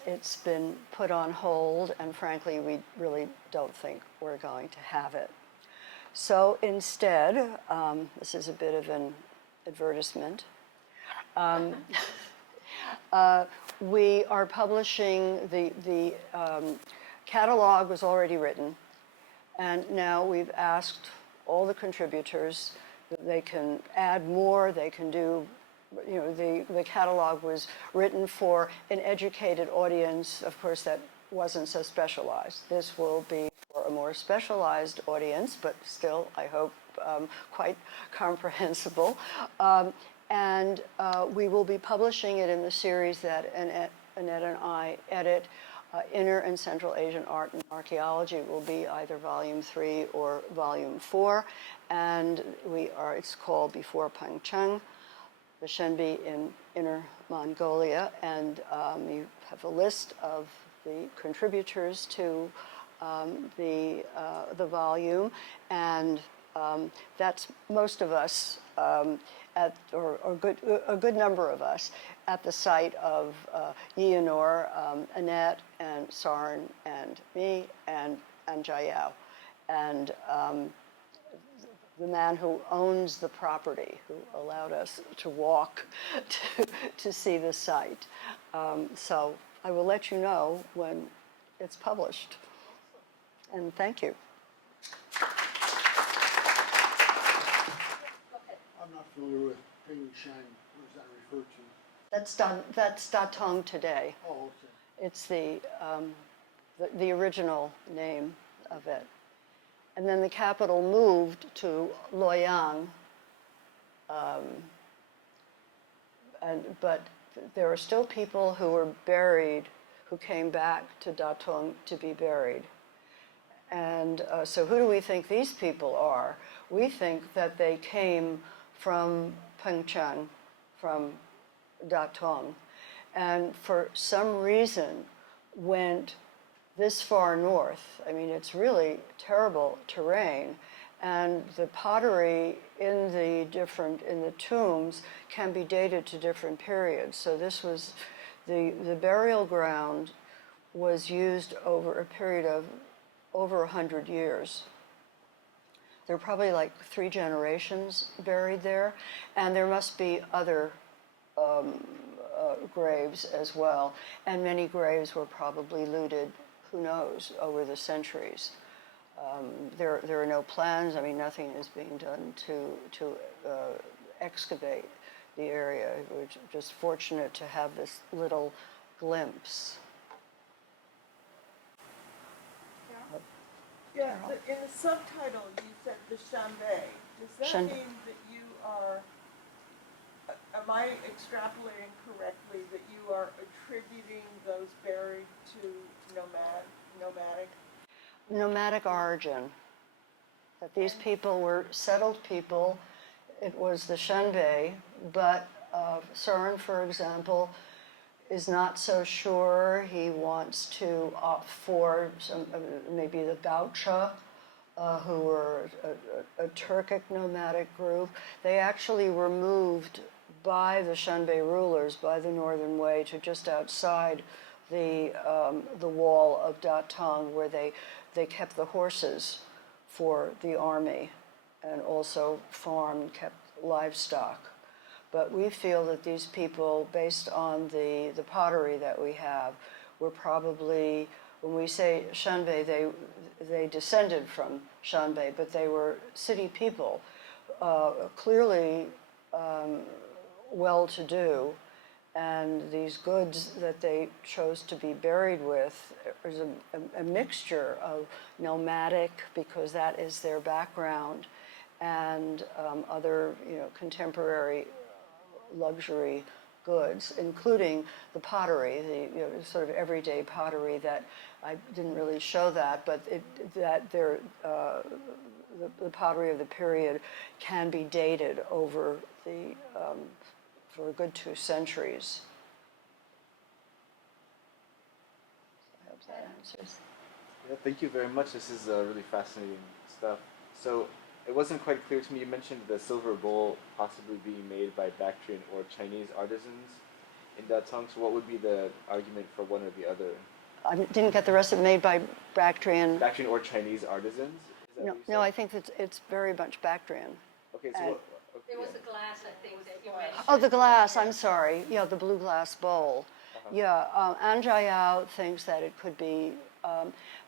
It's been put on hold, and frankly, we really don't think we're going to have it. So instead, this is a bit of an advertisement. We are publishing the catalog was already written, and now we've asked all the contributors that they can add more, they can do, you know, the catalog was written for an educated audience, of course, that wasn't so specialized. This will be for a more specialized audience, but still, I hope, quite comprehensible. And we will be publishing it in the series that Annette and I edit. Inner and Central Asian Art and Archaeology will be either Volume 3 or Volume 4. And it's called Before Pingcheng, the Xianbei in Inner Mongolia. And you have a list of the contributors to the volume. And that's most of us, a good number of us, at the site of Yihe-Nur, Annette and Sarn and me and Jayao. And the man who owns the property, who allowed us to walk to see the site. So I will let you know when it's published. And thank you. I'm not familiar with Pingcheng. What does that refer to? That's Datong today. Oh, okay. It's the original name of it. And then the capital moved to Luoyang. But there are still people who were buried, who came back to Datong to be buried. And so who do we think these people are? We think that they came from Pingcheng, from Datong, and for some reason went this far north. I mean, it's really terrible terrain, and the pottery in the tombs can be dated to different periods. So this was The burial ground was used over a period of over 100 years. There are probably like 3 generations buried there, and there must be other graves as well, and many graves were probably looted, who knows, over the centuries. There are no plans. I mean, nothing is being done to excavate the area. We're just fortunate to have this little glimpse. Yeah, in the subtitle you said the Xianbei. Does that Xianbei. mean that you are, am I extrapolating correctly, that you are attributing those buried to nomadic? Nomadic origin. That these people were settled people. It was the Xianbei, but Søren, for example, is not so sure. He wants to opt for some, maybe the Gaucha, who were a Turkic nomadic group. They actually were moved by the Xianbei rulers, by the Northern Wei, to just outside the wall of Datong, where they kept the horses for the army and also farmed, kept livestock. But we feel that these people, based on the pottery that we have, were probably, when we say Xianbei, they descended from Xianbei, but they were city people, clearly well-to-do, and these goods that they chose to be buried with is a mixture of nomadic, because that is their background, and other, contemporary luxury goods, including the pottery, the sort of everyday pottery that I didn't really show that, but the pottery of the period can be dated over for a good 2 centuries. I hope that answers. Yeah, thank you very much. This is really fascinating stuff. So it wasn't quite clear to me. You mentioned the silver bowl possibly being made by Bactrian or Chinese artisans in Datong. So what would be the argument for one or the other? I didn't get the rest of it, made by Bactrian. Bactrian or Chinese artisans? No, I think it's very much Bactrian. Okay, so what, There was the glass, I think, that you mentioned. Oh, the glass, I'm sorry. Yeah, the blue glass bowl. Yeah, Anjayao thinks that it could be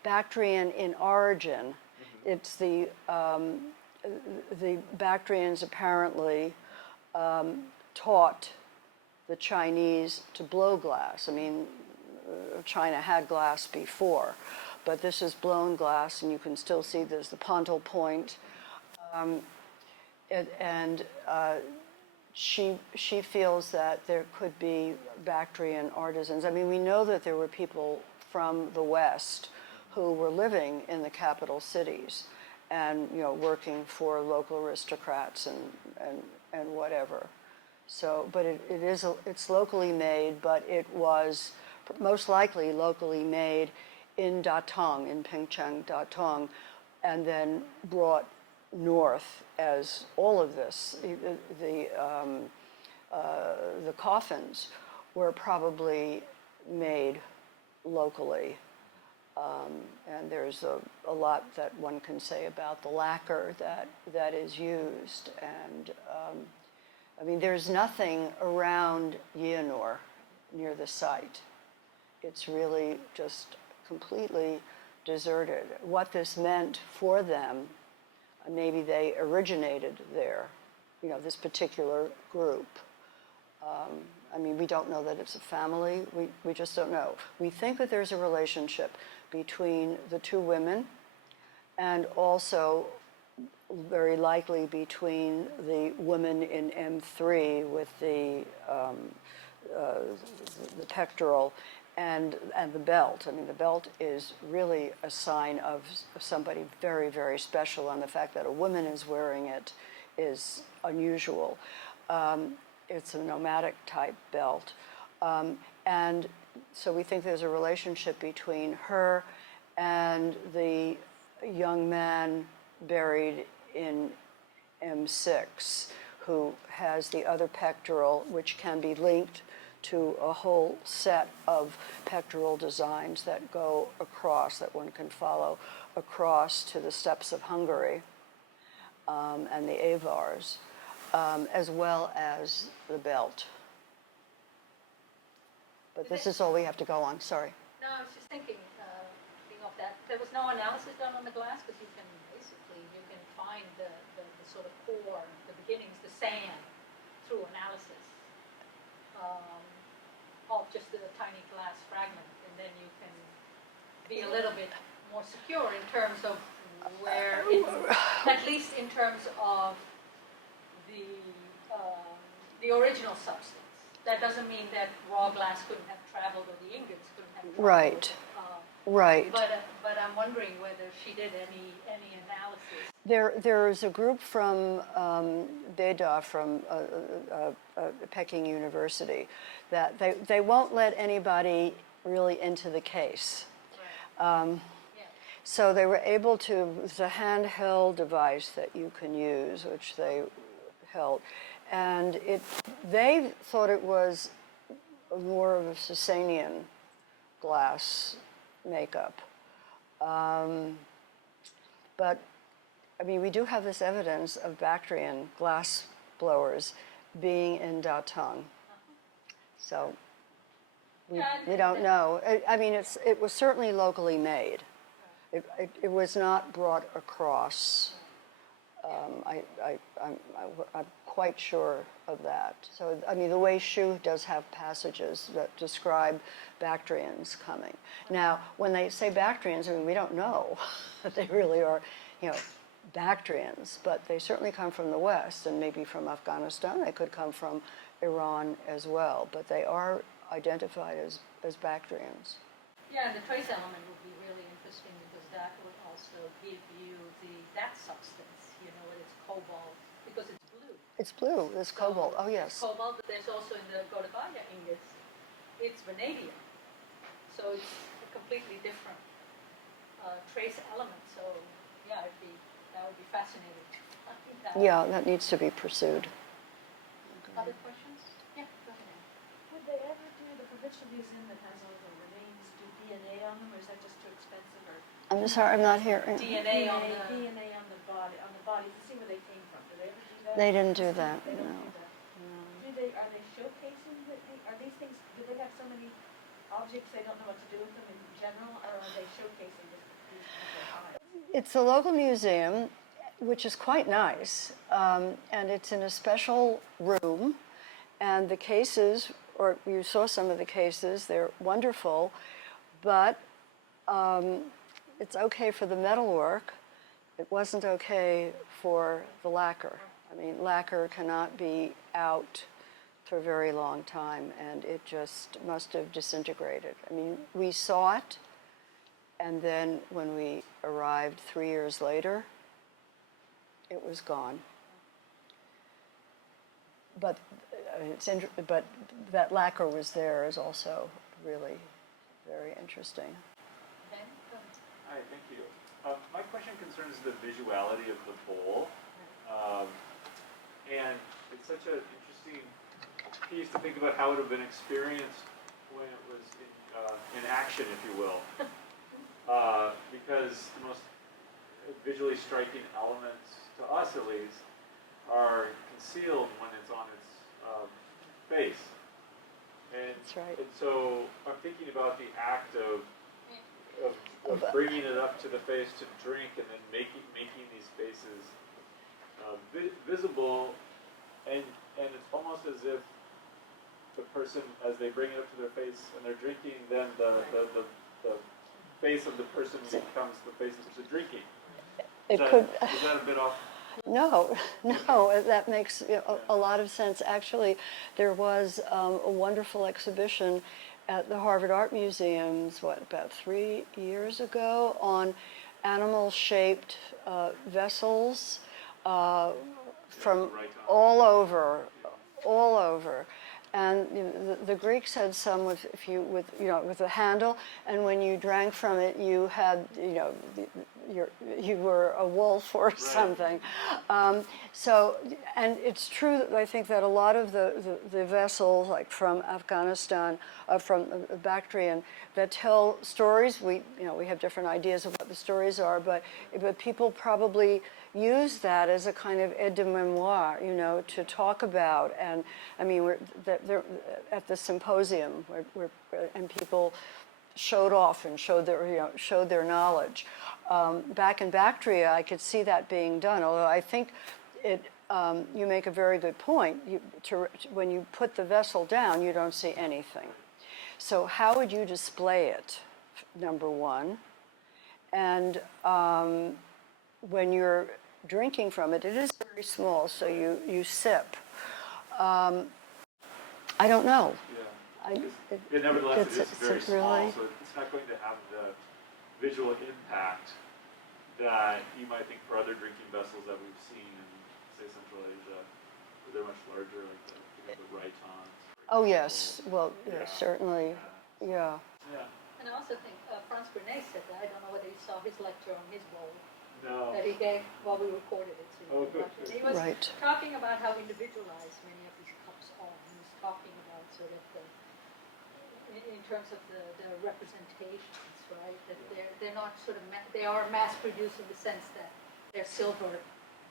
Bactrian in origin. It's the Bactrians apparently taught the Chinese to blow glass. I mean, China had glass before, but this is blown glass, and you can still see there's the pontal point. She feels that there could be Bactrian artisans. I mean, we know that there were people from the West who were living in the capital cities and working for local aristocrats and whatever. So, but it's locally made, but it was most likely locally made in Datong, in Pingcheng, Datong, and then brought north as all of this. The coffins were probably made locally. And there's a lot that one can say about the lacquer that is used. And I mean, there's nothing around Yihe-Nur near the site. It's really just completely deserted. What this meant for them, maybe they originated there, this particular group. I mean, we don't know that it's a family. We just don't know. We think that there's a relationship between the 2 women, and also very likely between the woman in M3 with the pectoral and the belt. I mean, the belt is really a sign of somebody very, very special, and the fact that a woman is wearing it is unusual. It's a nomadic type belt. And so we think there's a relationship between her and the young man buried in M6, who has the other pectoral, which can be linked to a whole set of pectoral designs that go across, that one can follow across to the steppes of Hungary and the Avars, as well as the belt. But this is all we have to go on, sorry. No, I was just thinking of that. There was no analysis done on the glass, because you can find the sort of core, the beginnings, the sand, through analysis of just a tiny glass fragment, and then you can be a little bit more secure in terms of where, at least in terms of the original substance. That doesn't mean that raw glass couldn't have traveled, or the ingots couldn't have traveled. Right. Right. But I'm wondering whether she did any analysis. There's a group from Beda, from Peking University, that they won't let anybody really into the case. Right. So they were able to, it's a handheld device that you can use, which they held. And they thought it was more of a Sasanian glass makeup. But, I mean, we do have this evidence of Bactrian glass blowers being in Datong. So we don't know. I mean, it was certainly locally made. It was not brought across. I'm quite sure of that. So, I mean, the Wei Shu does have passages that describe Bactrians coming. Now, when they say Bactrians, I mean, we don't know that they really are, Bactrians, but they certainly come from the West, and maybe from Afghanistan. They could come from Iran as well, but they are identified as Bactrians. Yeah, and the trace element would be really interesting, because that would also give you that substance, whether it's cobalt, because it's blue. It's blue. There's cobalt. Oh, yes. Cobalt, but there's also in the Godagaya ingots, it's vanadium. So it's a completely different trace element. So, yeah, that would be fascinating to find that. Yeah, that needs to be pursued. Other questions? Yeah, go ahead. Would they ever do, the provincial museum that has all the remains, do DNA on them, or is that just too expensive? Or I'm sorry, I'm not hearing. DNA on the body to see where they came from. Do they ever do that? They didn't do that, They don't no. do that. Are they showcasing, are these things, do they have so many objects they don't know what to do with them in general, or are they showcasing these particular finds? It's a local museum, which is quite nice, and it's in a special room, and the cases, or you saw some of the cases, they're wonderful, but it's okay for the metalwork. It wasn't okay for the lacquer. I mean, lacquer cannot be out for a very long time, and it just must have disintegrated. I mean, we saw it, and then when we arrived 3 years later, it was gone. But but that lacquer was there is also really very interesting. Ben, go ahead. Hi, thank you. My question concerns the visuality of the bowl. And it's such an interesting piece to think about how it would have been experienced when it was in action, if you will. Because the most visually striking elements, to us at least, are concealed when it's on its face. And, That's right. And so I'm thinking about the act of bringing it up to the face to drink, and then making these faces visible, and it's almost as if the person, as they bring it up to their face and they're drinking, then the face of the person becomes the face of the person drinking. Is that a bit off? No, that makes a lot of sense. Actually, there was a wonderful exhibition at the Harvard Art Museum's, about 3 years ago, on animal-shaped vessels from all over. And the Greeks had some with a handle, and when you drank from it, you had you were a wolf or something. So, and it's true that I think that a lot of the vessels, like from Afghanistan, from Bactrian, that tell stories, we have different ideas of what the stories are, but people probably use that as a kind of aide de memoire, to talk about. And I mean, they're at the symposium, and people showed off and showed their knowledge. Back in Bactria, I could see that being done. Although I think you make a very good point. When you put the vessel down, you don't see anything. So how would you display it? Number one, and when you're drinking from it, it is very small, so you sip. I don't know. Nevertheless, it is very small, really, so it's not going to have the visual impact that you might think for other drinking vessels that we've seen in, say, Central Asia. They're much larger, like the Raitons. Oh yes, well, certainly, yeah. And I also think Franz Bernays said that. I don't know whether you saw his lecture on his bowl No. that he gave while we recorded it. So you can watch it. He was talking about how individualized many of these cups are. He was talking about sort of in terms of the representations, right? That they're not sort of they are mass produced in the sense that they're silver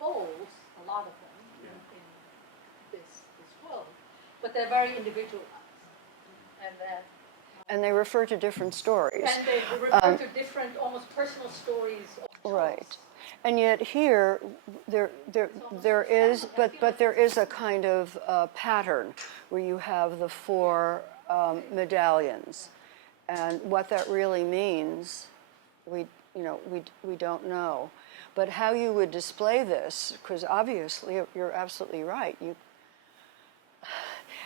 bowls, a lot of them in this world, but they're very individualized, and they refer to different stories. And they refer to different, almost personal stories of choice. Right. And yet here, there is, but there is a kind of pattern where you have the four medallions, and what that really means, we don't know. But how you would display this, because obviously you're absolutely right.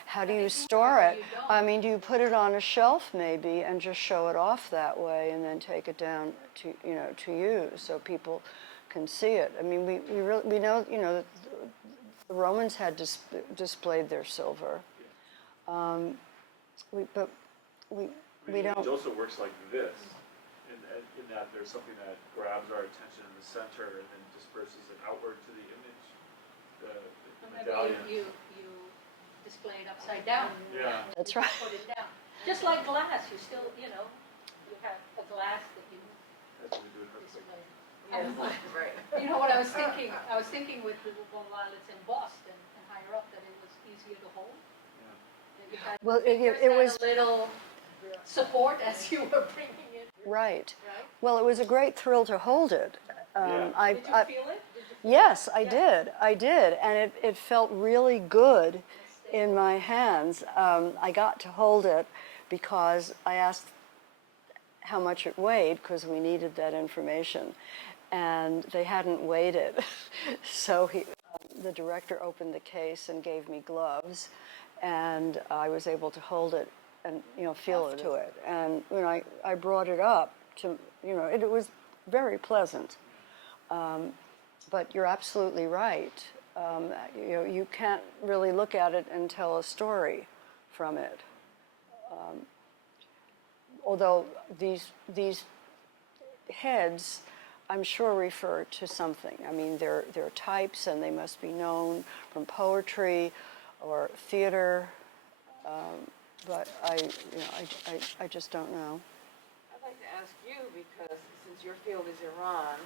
How do you store it? I mean, do you put it on a shelf maybe and just show it off that way, and then take it down to use so people can see it? I mean, we know the Romans had displayed their silver, but we don't. It also works like this, in that there's something that grabs our attention in the center and then disperses it outward to the image. The medallion. You display it upside down. Yeah. That's right. Put it down. Just like glass, you still, you have a glass that you That's what we do it perfectly. display. Right. You know what I was thinking? I was thinking with the one while it's embossed and higher up that it was easier to hold. Yeah. Well, it was a little support as you were bringing it. right. Well, it was a great thrill to hold it. Did you feel it? Yes, I did, and it felt really good in my hands. I got to hold it because I asked how much it weighed, because we needed that information, and they hadn't weighed it. So the director opened the case and gave me gloves, and I was able to hold it and feel to it. And when I brought it up to it was very pleasant. But you're absolutely right. You can't really look at it and tell a story from it. Although these heads, I'm sure, refer to something. I mean, they're types, and they must be known from poetry or theater. But I just don't know. I'd like to ask you, because since your field is Iran,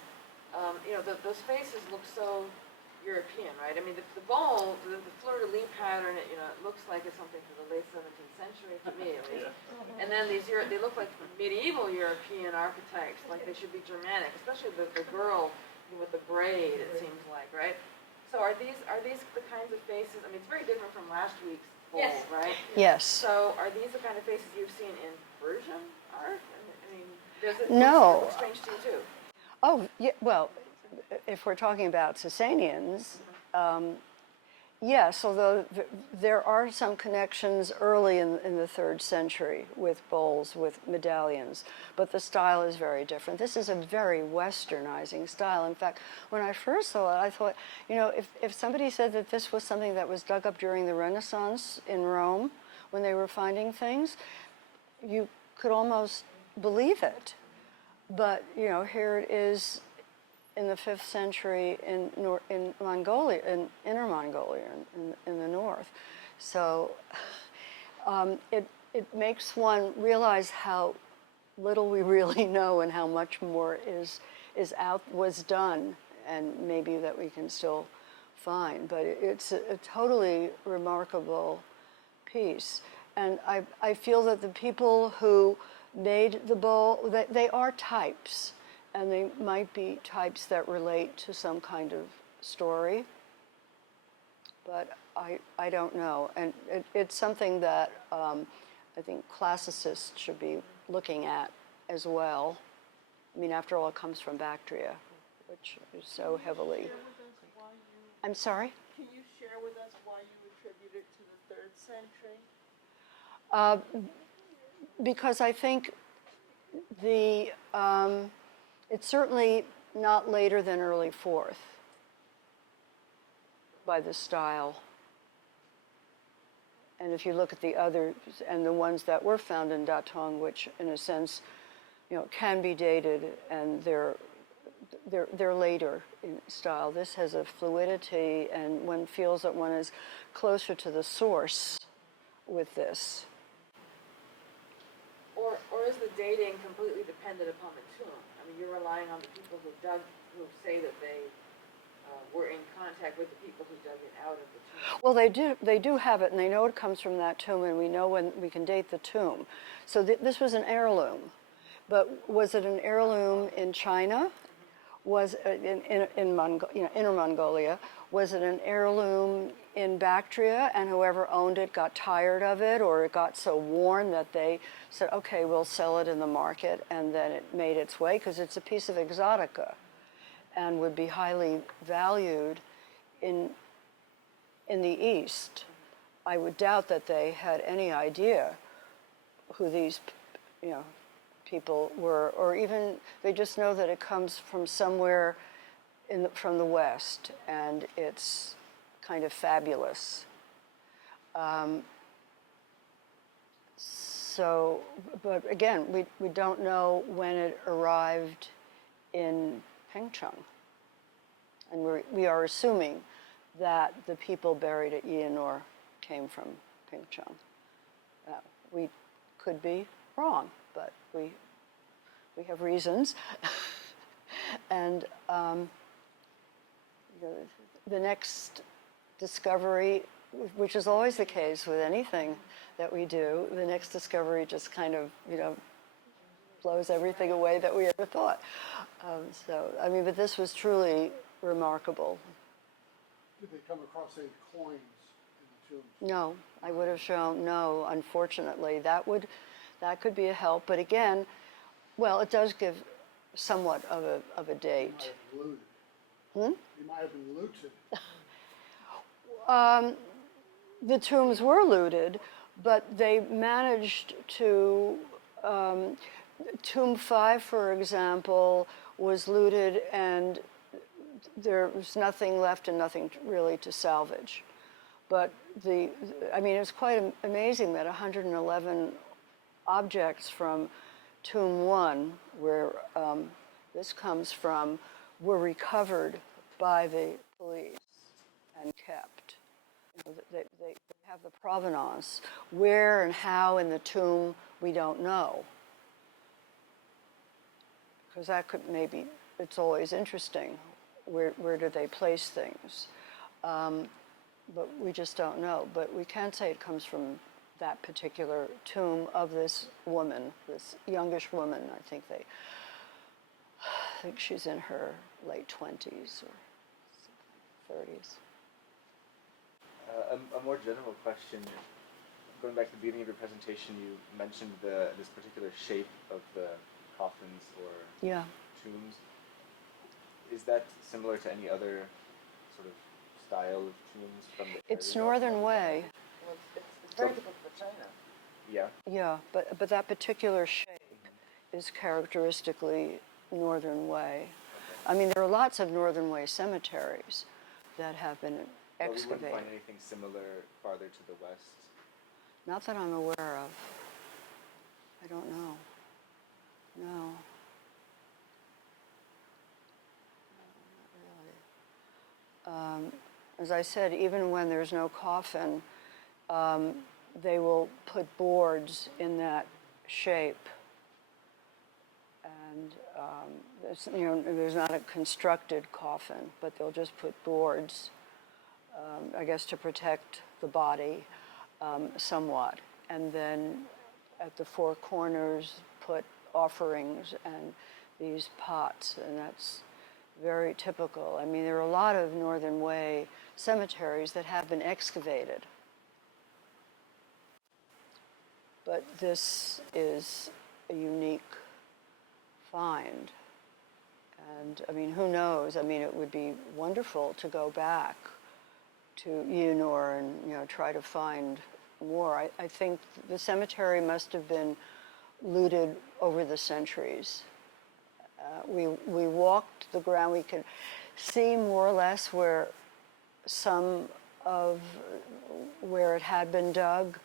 those faces look so European, right? I mean, the bowl, the fleur-de-lis pattern, it looks like it's something from the late 17th century, to me at least. And then they look like medieval European archetypes, like they should be Germanic, especially the girl with the braid, it seems like, right? So are these the kinds of faces? I mean, it's very different from last week's bowl, right? Yes. So are these the kind of faces you've seen in Persian art? I mean, does it No. look strange to you too? Oh, yeah, well, if we're talking about Sasanians, yes, although there are some connections early in the 3rd century with bowls, with medallions, but the style is very different. This is a very westernizing style. In fact, when I first saw it, I thought, if somebody said that this was something that was dug up during the Renaissance in Rome, when they were finding things, you could almost believe it. But, here it is in the 5th century in Mongolia, in Inner Mongolia, in the north. So it makes one realize how little we really know and how much more was done, and maybe that we can still find. But it's a totally remarkable piece. And I feel that the people who made the bowl, they are types, and they might be types that relate to some kind of story, but I don't know. And it's something that I think classicists should be looking at as well. I mean, after all, it comes from Bactria, which is so heavily... I'm sorry? Can you share with us why you attribute it to the 3rd century? Because I think it's certainly not later than early 4th by the style. And if you look at the others and the ones that were found in Datong, which in a sense, can be dated, and they're later in style. This has a fluidity, and one feels that one is closer to the source with this. Or is the dating completely dependent upon the tomb? I mean, you're relying on the people who say that they were in contact with the people who dug it out of the tomb. Well, they do have it, and they know it comes from that tomb, and we know when we can date the tomb. So this was an heirloom. But was it an heirloom in China? Was in Inner Mongolia? Was it an heirloom in Bactria, and whoever owned it got tired of it, or it got so worn that they said, okay, we'll sell it in the market, and then it made its way, because it's a piece of exotica and would be highly valued in the East. I would doubt that they had any idea who these people were, or even they just know that it comes from somewhere from the West, and it's kind of fabulous. But again, we don't know when it arrived in Pingcheng, and we are assuming that the people buried at Yihe-Nur came from Pingcheng. We could be wrong, but we have reasons. And the next discovery, which is always the case with anything that we do, the next discovery just kind of, blows everything away that we ever thought. But this was truly remarkable. Did they come across any coins in the tombs? No, I would have shown no, unfortunately. That could be a help, but again, well, it does give somewhat of a date. You might have been looted. The tombs were looted, but they managed to, Tomb 5, for example, was looted, and there was nothing left and nothing really to salvage. But it's quite amazing that 111 objects from Tomb 1, where this comes from, were recovered by the police and kept. They have the provenance. Where and how in the tomb, we don't know. Because that could it's always interesting. Where do they place things? But we just don't know. But we can say it comes from that particular tomb of this woman, this youngish woman. I think she's in her late 20s or 30s. A more general question. Going back to the beginning of your presentation, you mentioned this particular shape of the coffins or tombs. Is that similar to any other sort of style of tombs from the It's Northern Wei. Well, it's very different for China. Yeah. Yeah, but that particular shape is characteristically Northern Wei. I mean, there are lots of Northern Wei cemeteries that have been excavated. We wouldn't find anything similar farther to the west? Not that I'm aware of. I don't know. No. as I said, even when there's no coffin, they will put boards in that shape. And there's not a constructed coffin, but they'll just put boards, I guess, to protect the body somewhat. And then at the four corners, put offerings and these pots, and that's very typical. I mean, there are a lot of Northern Wei cemeteries that have been excavated. But this is a unique find. And I mean, who knows? I mean, it would be wonderful to go back to Yihe-Nur and try to find more. I think the cemetery must have been looted over the centuries. We walked the ground. We could see more or less where it had been dug,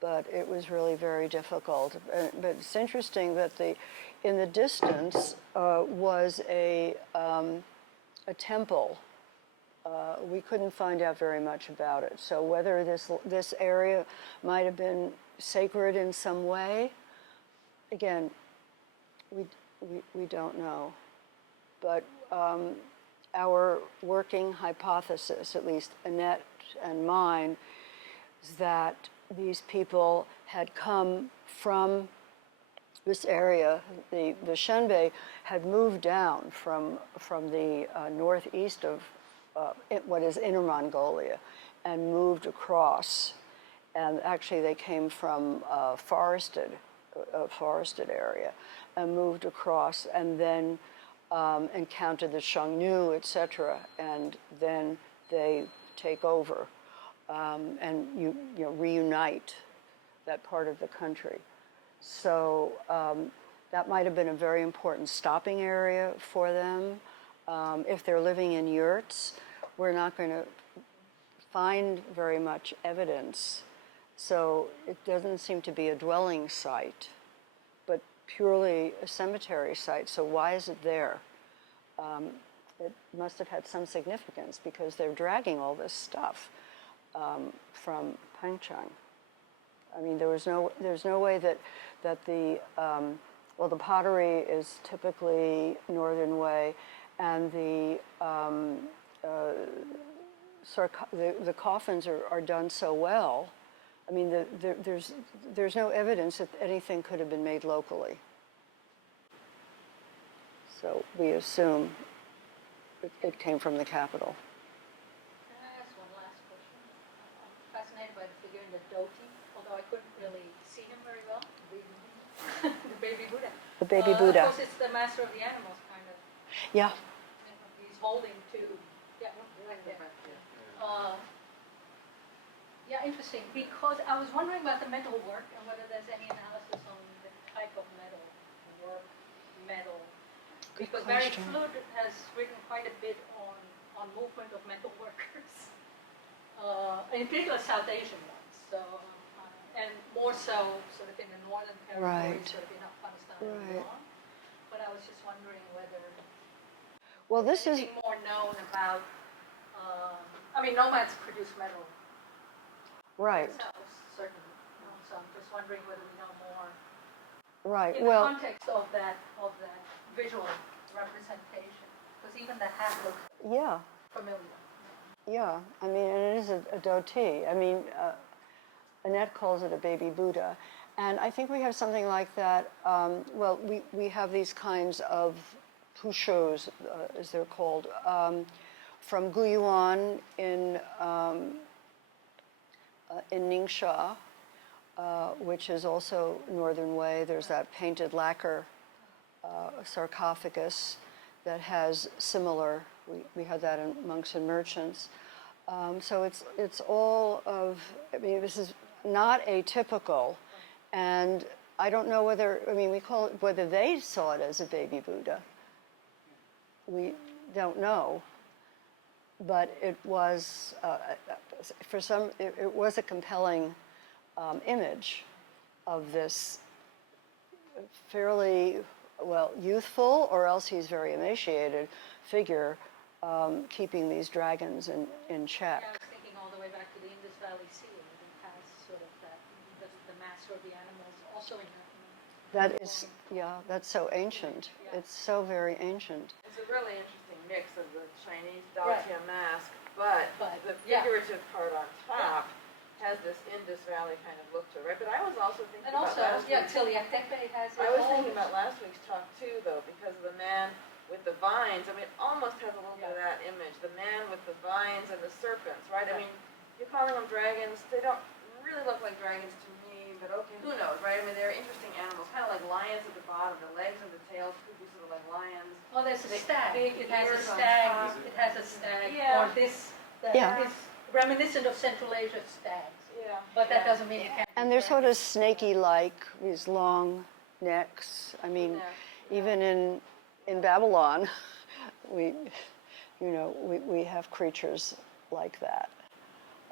but it was really very difficult. But it's interesting that in the distance was a temple. We couldn't find out very much about it. So whether this area might have been sacred in some way, again, we don't know. But our working hypothesis, at least Annette and mine, is that these people had come from this area. The Xianbei had moved down from the northeast of what is Inner Mongolia and moved across. And actually they came from a forested area and moved across, and then encountered the Xiangyou, etc., and then they take over and reunite that part of the country. So that might have been a very important stopping area for them. If they're living in yurts, we're not going to find very much evidence. So it doesn't seem to be a dwelling site, but purely a cemetery site. So why is it there? It must have had some significance because they're dragging all this stuff from Pingcheng. I mean, there's no way that the pottery is typically Northern Wei, and the coffins are done so well. I mean, there's no evidence that anything could have been made locally. So we assume it came from the capital. Can I ask one last question? I'm fascinated by the figure in the dhoti, although I couldn't really see him very well. The baby Buddha. The baby Buddha. Of course, it's the master of the animals, kind of. Yeah. He's holding two. Yeah, right there. Yeah, interesting. Because I was wondering about the metal work and whether there's any analysis on the type of metal. Good Because Barry Flood has written quite a bit on movement of metal workers, in particular South Asian ones. So, and more so sort of in the northern territories, Right. sort of in Afghanistan and Iran. But I was just wondering whether this is anything more known about. Nomads produce metal right. themselves, certainly. So I'm just wondering whether we know more. Right. In the context of that visual representation, because even the hat looks familiar. Yeah. I mean, and it is a dhoti. I mean, Annette calls it a baby Buddha, and I think we have something like that. We have these kinds of pushos, as they're called, from Guyuan in Ningxia, which is also Northern Wei. There's that painted lacquer sarcophagus that has similar. We had that in Monks and Merchants. So it's all of. I mean, this is not atypical, and I don't know whether. I mean, we call it whether they saw it as a baby Buddha. We don't know, but it was for some. It was a compelling image of this fairly youthful, or else he's very emaciated figure keeping these dragons in check. Yeah, I was thinking all the way back to the Indus Valley Sea, and it has sort of that, the master of the animals also in that. That is, yeah, that's so ancient. It's so very ancient. It's a really interesting mix of the Chinese Right. Dacia mask, but the figurative part on top has this Indus Valley kind of look to it, right? But I was also thinking And about also, last week's, Tepe has I was thinking about last week's talk too, though, because of the man with the vines. I mean, it almost has a little bit of that image. The man with the vines and the serpents, right? I mean, you're calling them dragons. They don't really look like dragons to me, but okay, who knows, right? I mean, they're interesting animals, kind of like lions at the bottom. The legs and the tails could be sort of like lions. Well, there's a Big- stag. big It has a ears on stag. top. It has a stag. Yeah. Or this that Yeah. is reminiscent of Central Asia stags. Yeah. But that doesn't mean it can't. And they're sort of snaky-like, these long necks. I mean, even in Babylon, we have creatures like that.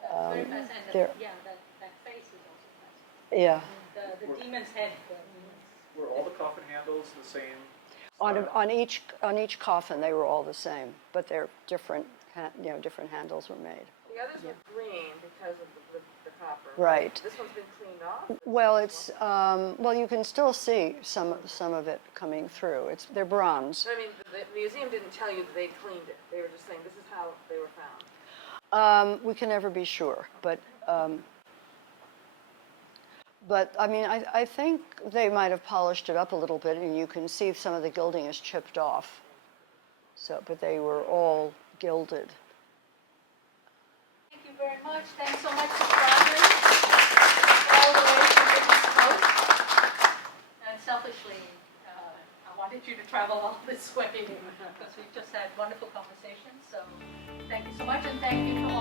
Very fascinating. they're- Yeah, that face is also fascinating. Yeah. The demon's head. The demon's. Were all the coffin handles the same? On each coffin, they were all the same, but they're different. Different handles were made. The others were green because of the copper. Right. This one's been cleaned off. Well, it's you can still see some of it coming through. They're bronze. I mean, the museum didn't tell you that they cleaned it. They were just saying this is how they were found. We can never be sure, but I mean, I think they might have polished it up a little bit, and you can see some of the gilding is chipped off. So, but they were all gilded. Thank you very much. Thanks so much for traveling all the way from the East Coast. And selfishly, I wanted you to travel all this way because we've just had wonderful conversations. So thank you so much, and thank you to all.